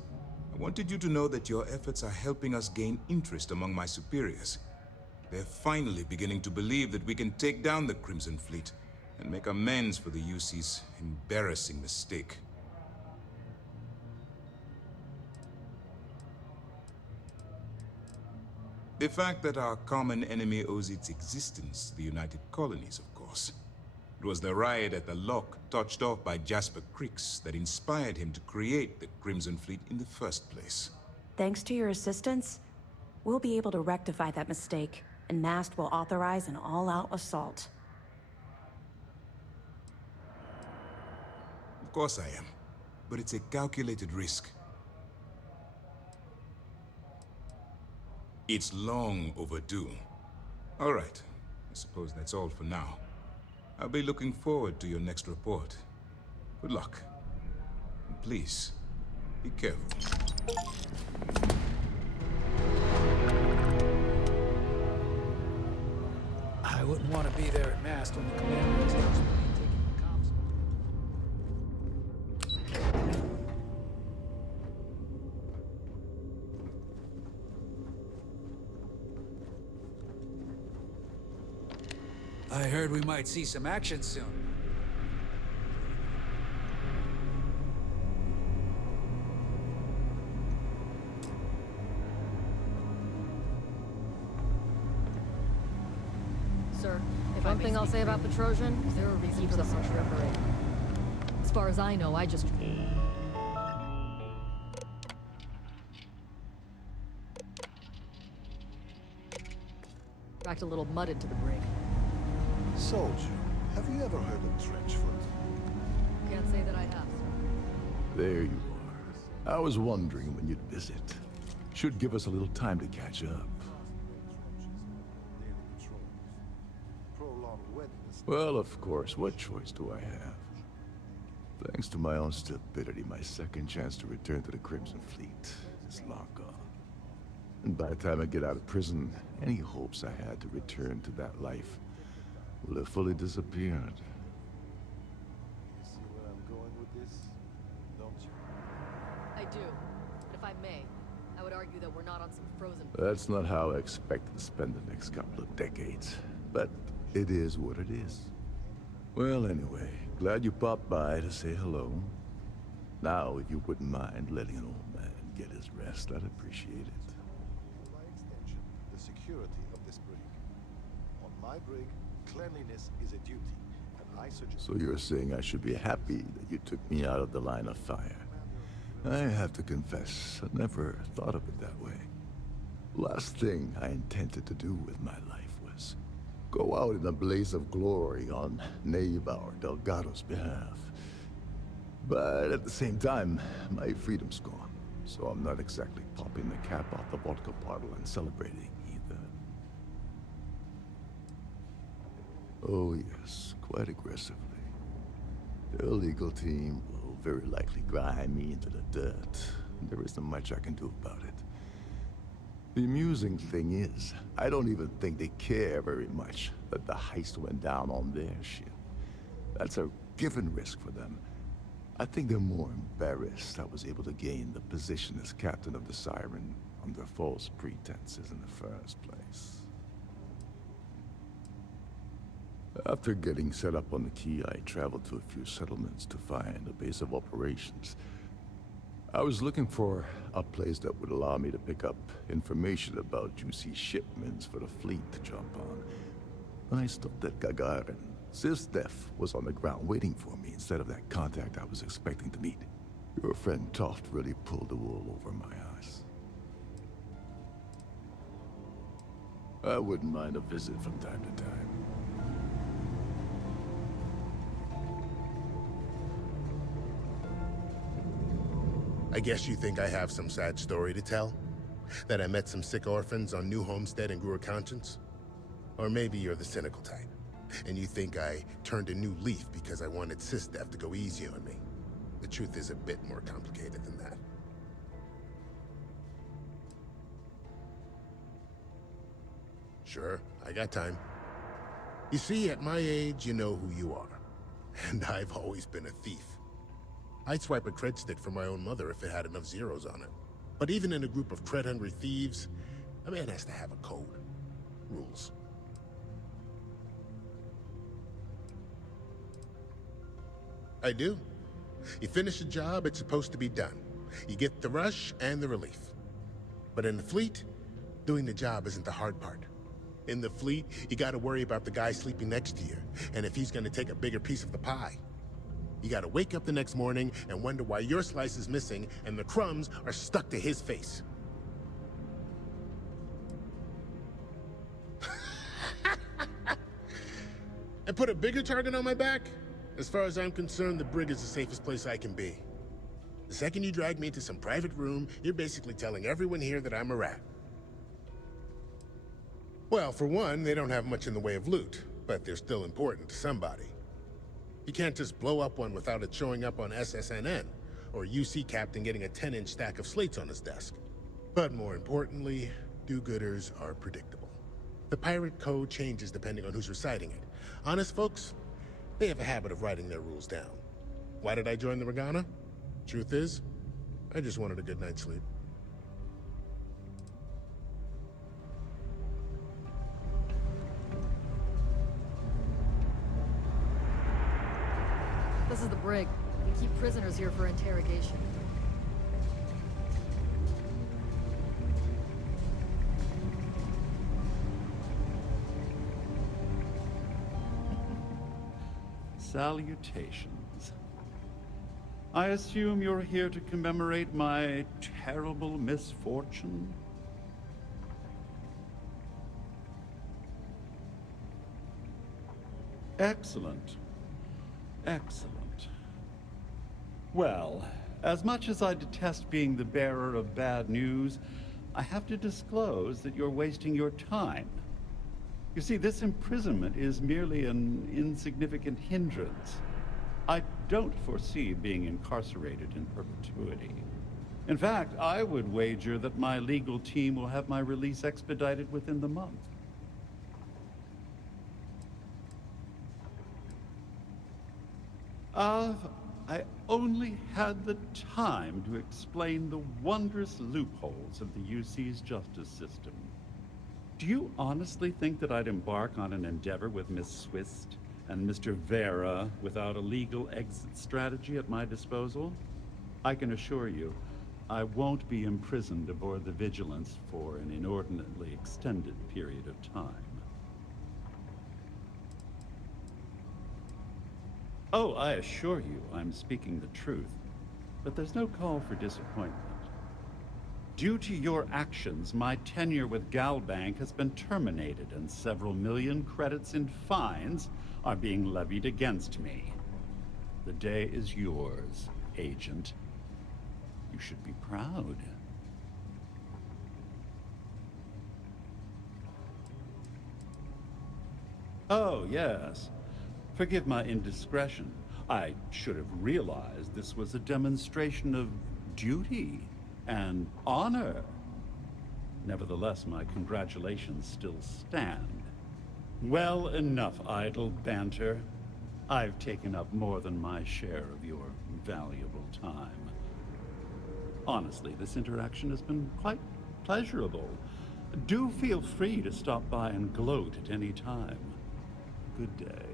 I wanted you to know that your efforts are helping us gain interest among my superiors. They're finally beginning to believe that we can take down the Crimson Fleet and make amends for the UC's embarrassing mistake. The fact that our common enemy owes its existence to the United Colonies, of course. It was the riot at the Lock, touched off by Jasper Cricks, that inspired him to create the Crimson Fleet in the first place. Thanks to your assistance, we'll be able to rectify that mistake, and Mast will authorize an all-out assault. Of course I am, but it's a calculated risk. It's long overdue. All right, I suppose that's all for now. I'll be looking forward to your next report. Good luck. And please, be careful. I wouldn't want to be there at Mast when the commander is taking the comms. I heard we might see some action soon. sir. One thing I'll say about Petrosian, they're a reason for the Century Parade. As far as I know, I just... Cracked a little mud into the brig. Soldier, have you ever heard of trench foot? Can't say that I have, sir. There you are. I was wondering when you'd visit. Should give us a little time to catch up. Well, of course, what choice do I have? Thanks to my own stupidity, my second chance to return to the Crimson Fleet is long gone. And by the time I get out of prison, any hopes I had to return to that life will have fully disappeared. You see where I'm going with this, don't you? I do. And if I may, I would argue that we're not on some frozen... That's not how I expect to spend the next couple of decades. But it is what it is. Well, anyway, glad you popped by to say hello. Now, if you wouldn't mind letting an old man get his rest, I'd appreciate it. By extension, the security of this brig. On my brig, cleanliness is a duty, and I suggest... So you're saying I should be happy that you took me out of the line of fire? I have to confess, I never thought of it that way. Last thing I intended to do with my life was go out in a blaze of glory on Neva or Delgado's behalf. But at the same time, my freedom's gone, so I'm not exactly popping the cap off the vodka bottle and celebrating either. Oh yes, quite aggressively. The illegal team will very likely grind me into the dirt. There isn't much I can do about it. The amusing thing is, I don't even think they care very much that the heist went down on their ship. That's a given risk for them. I think they're more embarrassed I was able to gain the position as captain of the Siren under false pretenses in the first place. After getting set up on the quay, I traveled to a few settlements to find a base of operations. I was looking for a place that would allow me to pick up information about juicy shipments for the fleet to jump on. When I stopped at Gagarin, SysDef was on the ground waiting for me instead of that contact I was expecting to meet. Your friend Toft really pulled the wool over my eyes. I wouldn't mind a visit from time to time. I guess you think I have some sad story to tell? That I met some sick orphans on New Homestead and grew a conscience? Or maybe you're the cynical type, and you think I turned a new leaf because I wanted SysDef to go easy on me. The truth is a bit more complicated than that. Sure, I got time. You see, at my age, you know who you are. And I've always been a thief. I'd swipe a cred stick for my own mother if it had enough zeros on it. But even in a group of cred-hungry thieves, a man has to have a code. Rules. I do. You finish a job, it's supposed to be done. You get the rush and the relief. But in the fleet, doing the job isn't the hard part. In the fleet, you gotta worry about the guy sleeping next to you, and if he's gonna take a bigger piece of the pie. You gotta wake up the next morning and wonder why your slice is missing and the crumbs are stuck to his face. And put a bigger target on my back? As far as I'm concerned, the brig is the safest place I can be. The second you drag me into some private room, you're basically telling everyone here that I'm a rat. Well, for one, they don't have much in the way of loot, but they're still important to somebody. You can't just blow up one without it showing up on SSNN, or UC Captain getting a 10-inch stack of slates on his desk. But more importantly, do-gooders are predictable. The pirate code changes depending on who's reciting it. Honest folks, they have a habit of writing their rules down. Why did I join the Regana? Truth is, I just wanted a good night's sleep. This is the brig. We keep prisoners here for interrogation. Salutations. I assume you're here to commemorate my terrible misfortune? Excellent. Excellent. Well, as much as I detest being the bearer of bad news, I have to disclose that you're wasting your time. You see, this imprisonment is merely an insignificant hindrance. I don't foresee being incarcerated in perpetuity. In fact, I would wager that my legal team will have my release expedited within the month. I only had the time to explain the wondrous loopholes of the UC's justice system. Do you honestly think that I'd embark on an endeavor with Miss Swist and Mr. Vera without a legal exit strategy at my disposal? I can assure you, I won't be imprisoned aboard the Vigilance for an inordinately extended period of time. Oh, I assure you I'm speaking the truth, but there's no call for disappointment. Due to your actions, my tenure with Galbank has been terminated and several million credits in fines are being levied against me. The day is yours, Agent. You should be proud. Oh, yes. Forgive my indiscretion. I should have realized this was a demonstration of duty and honor. Nevertheless, my congratulations still stand. Well, enough idle banter. I've taken up more than my share of your valuable time. Honestly, this interaction has been quite pleasurable. Do feel free to stop by and gloat at any time. Good day.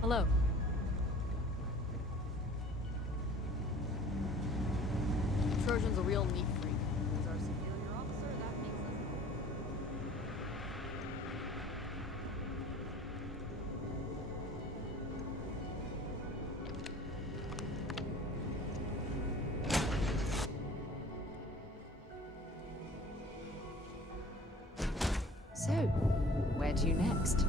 Hello. Trojan's a real neat freak. He's our superior officer, that makes us. So, where to next?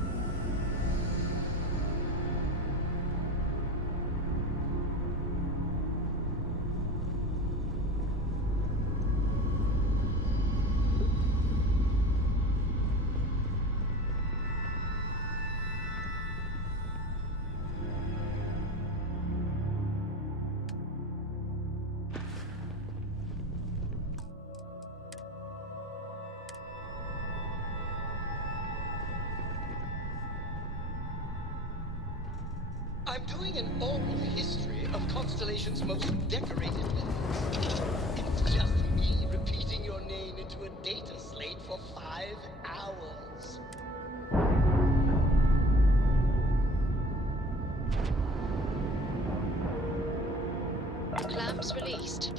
I'm doing an oral history of Constellation's most decorated members. It's just me repeating your name into a data slate for 5 hours. Clamps released.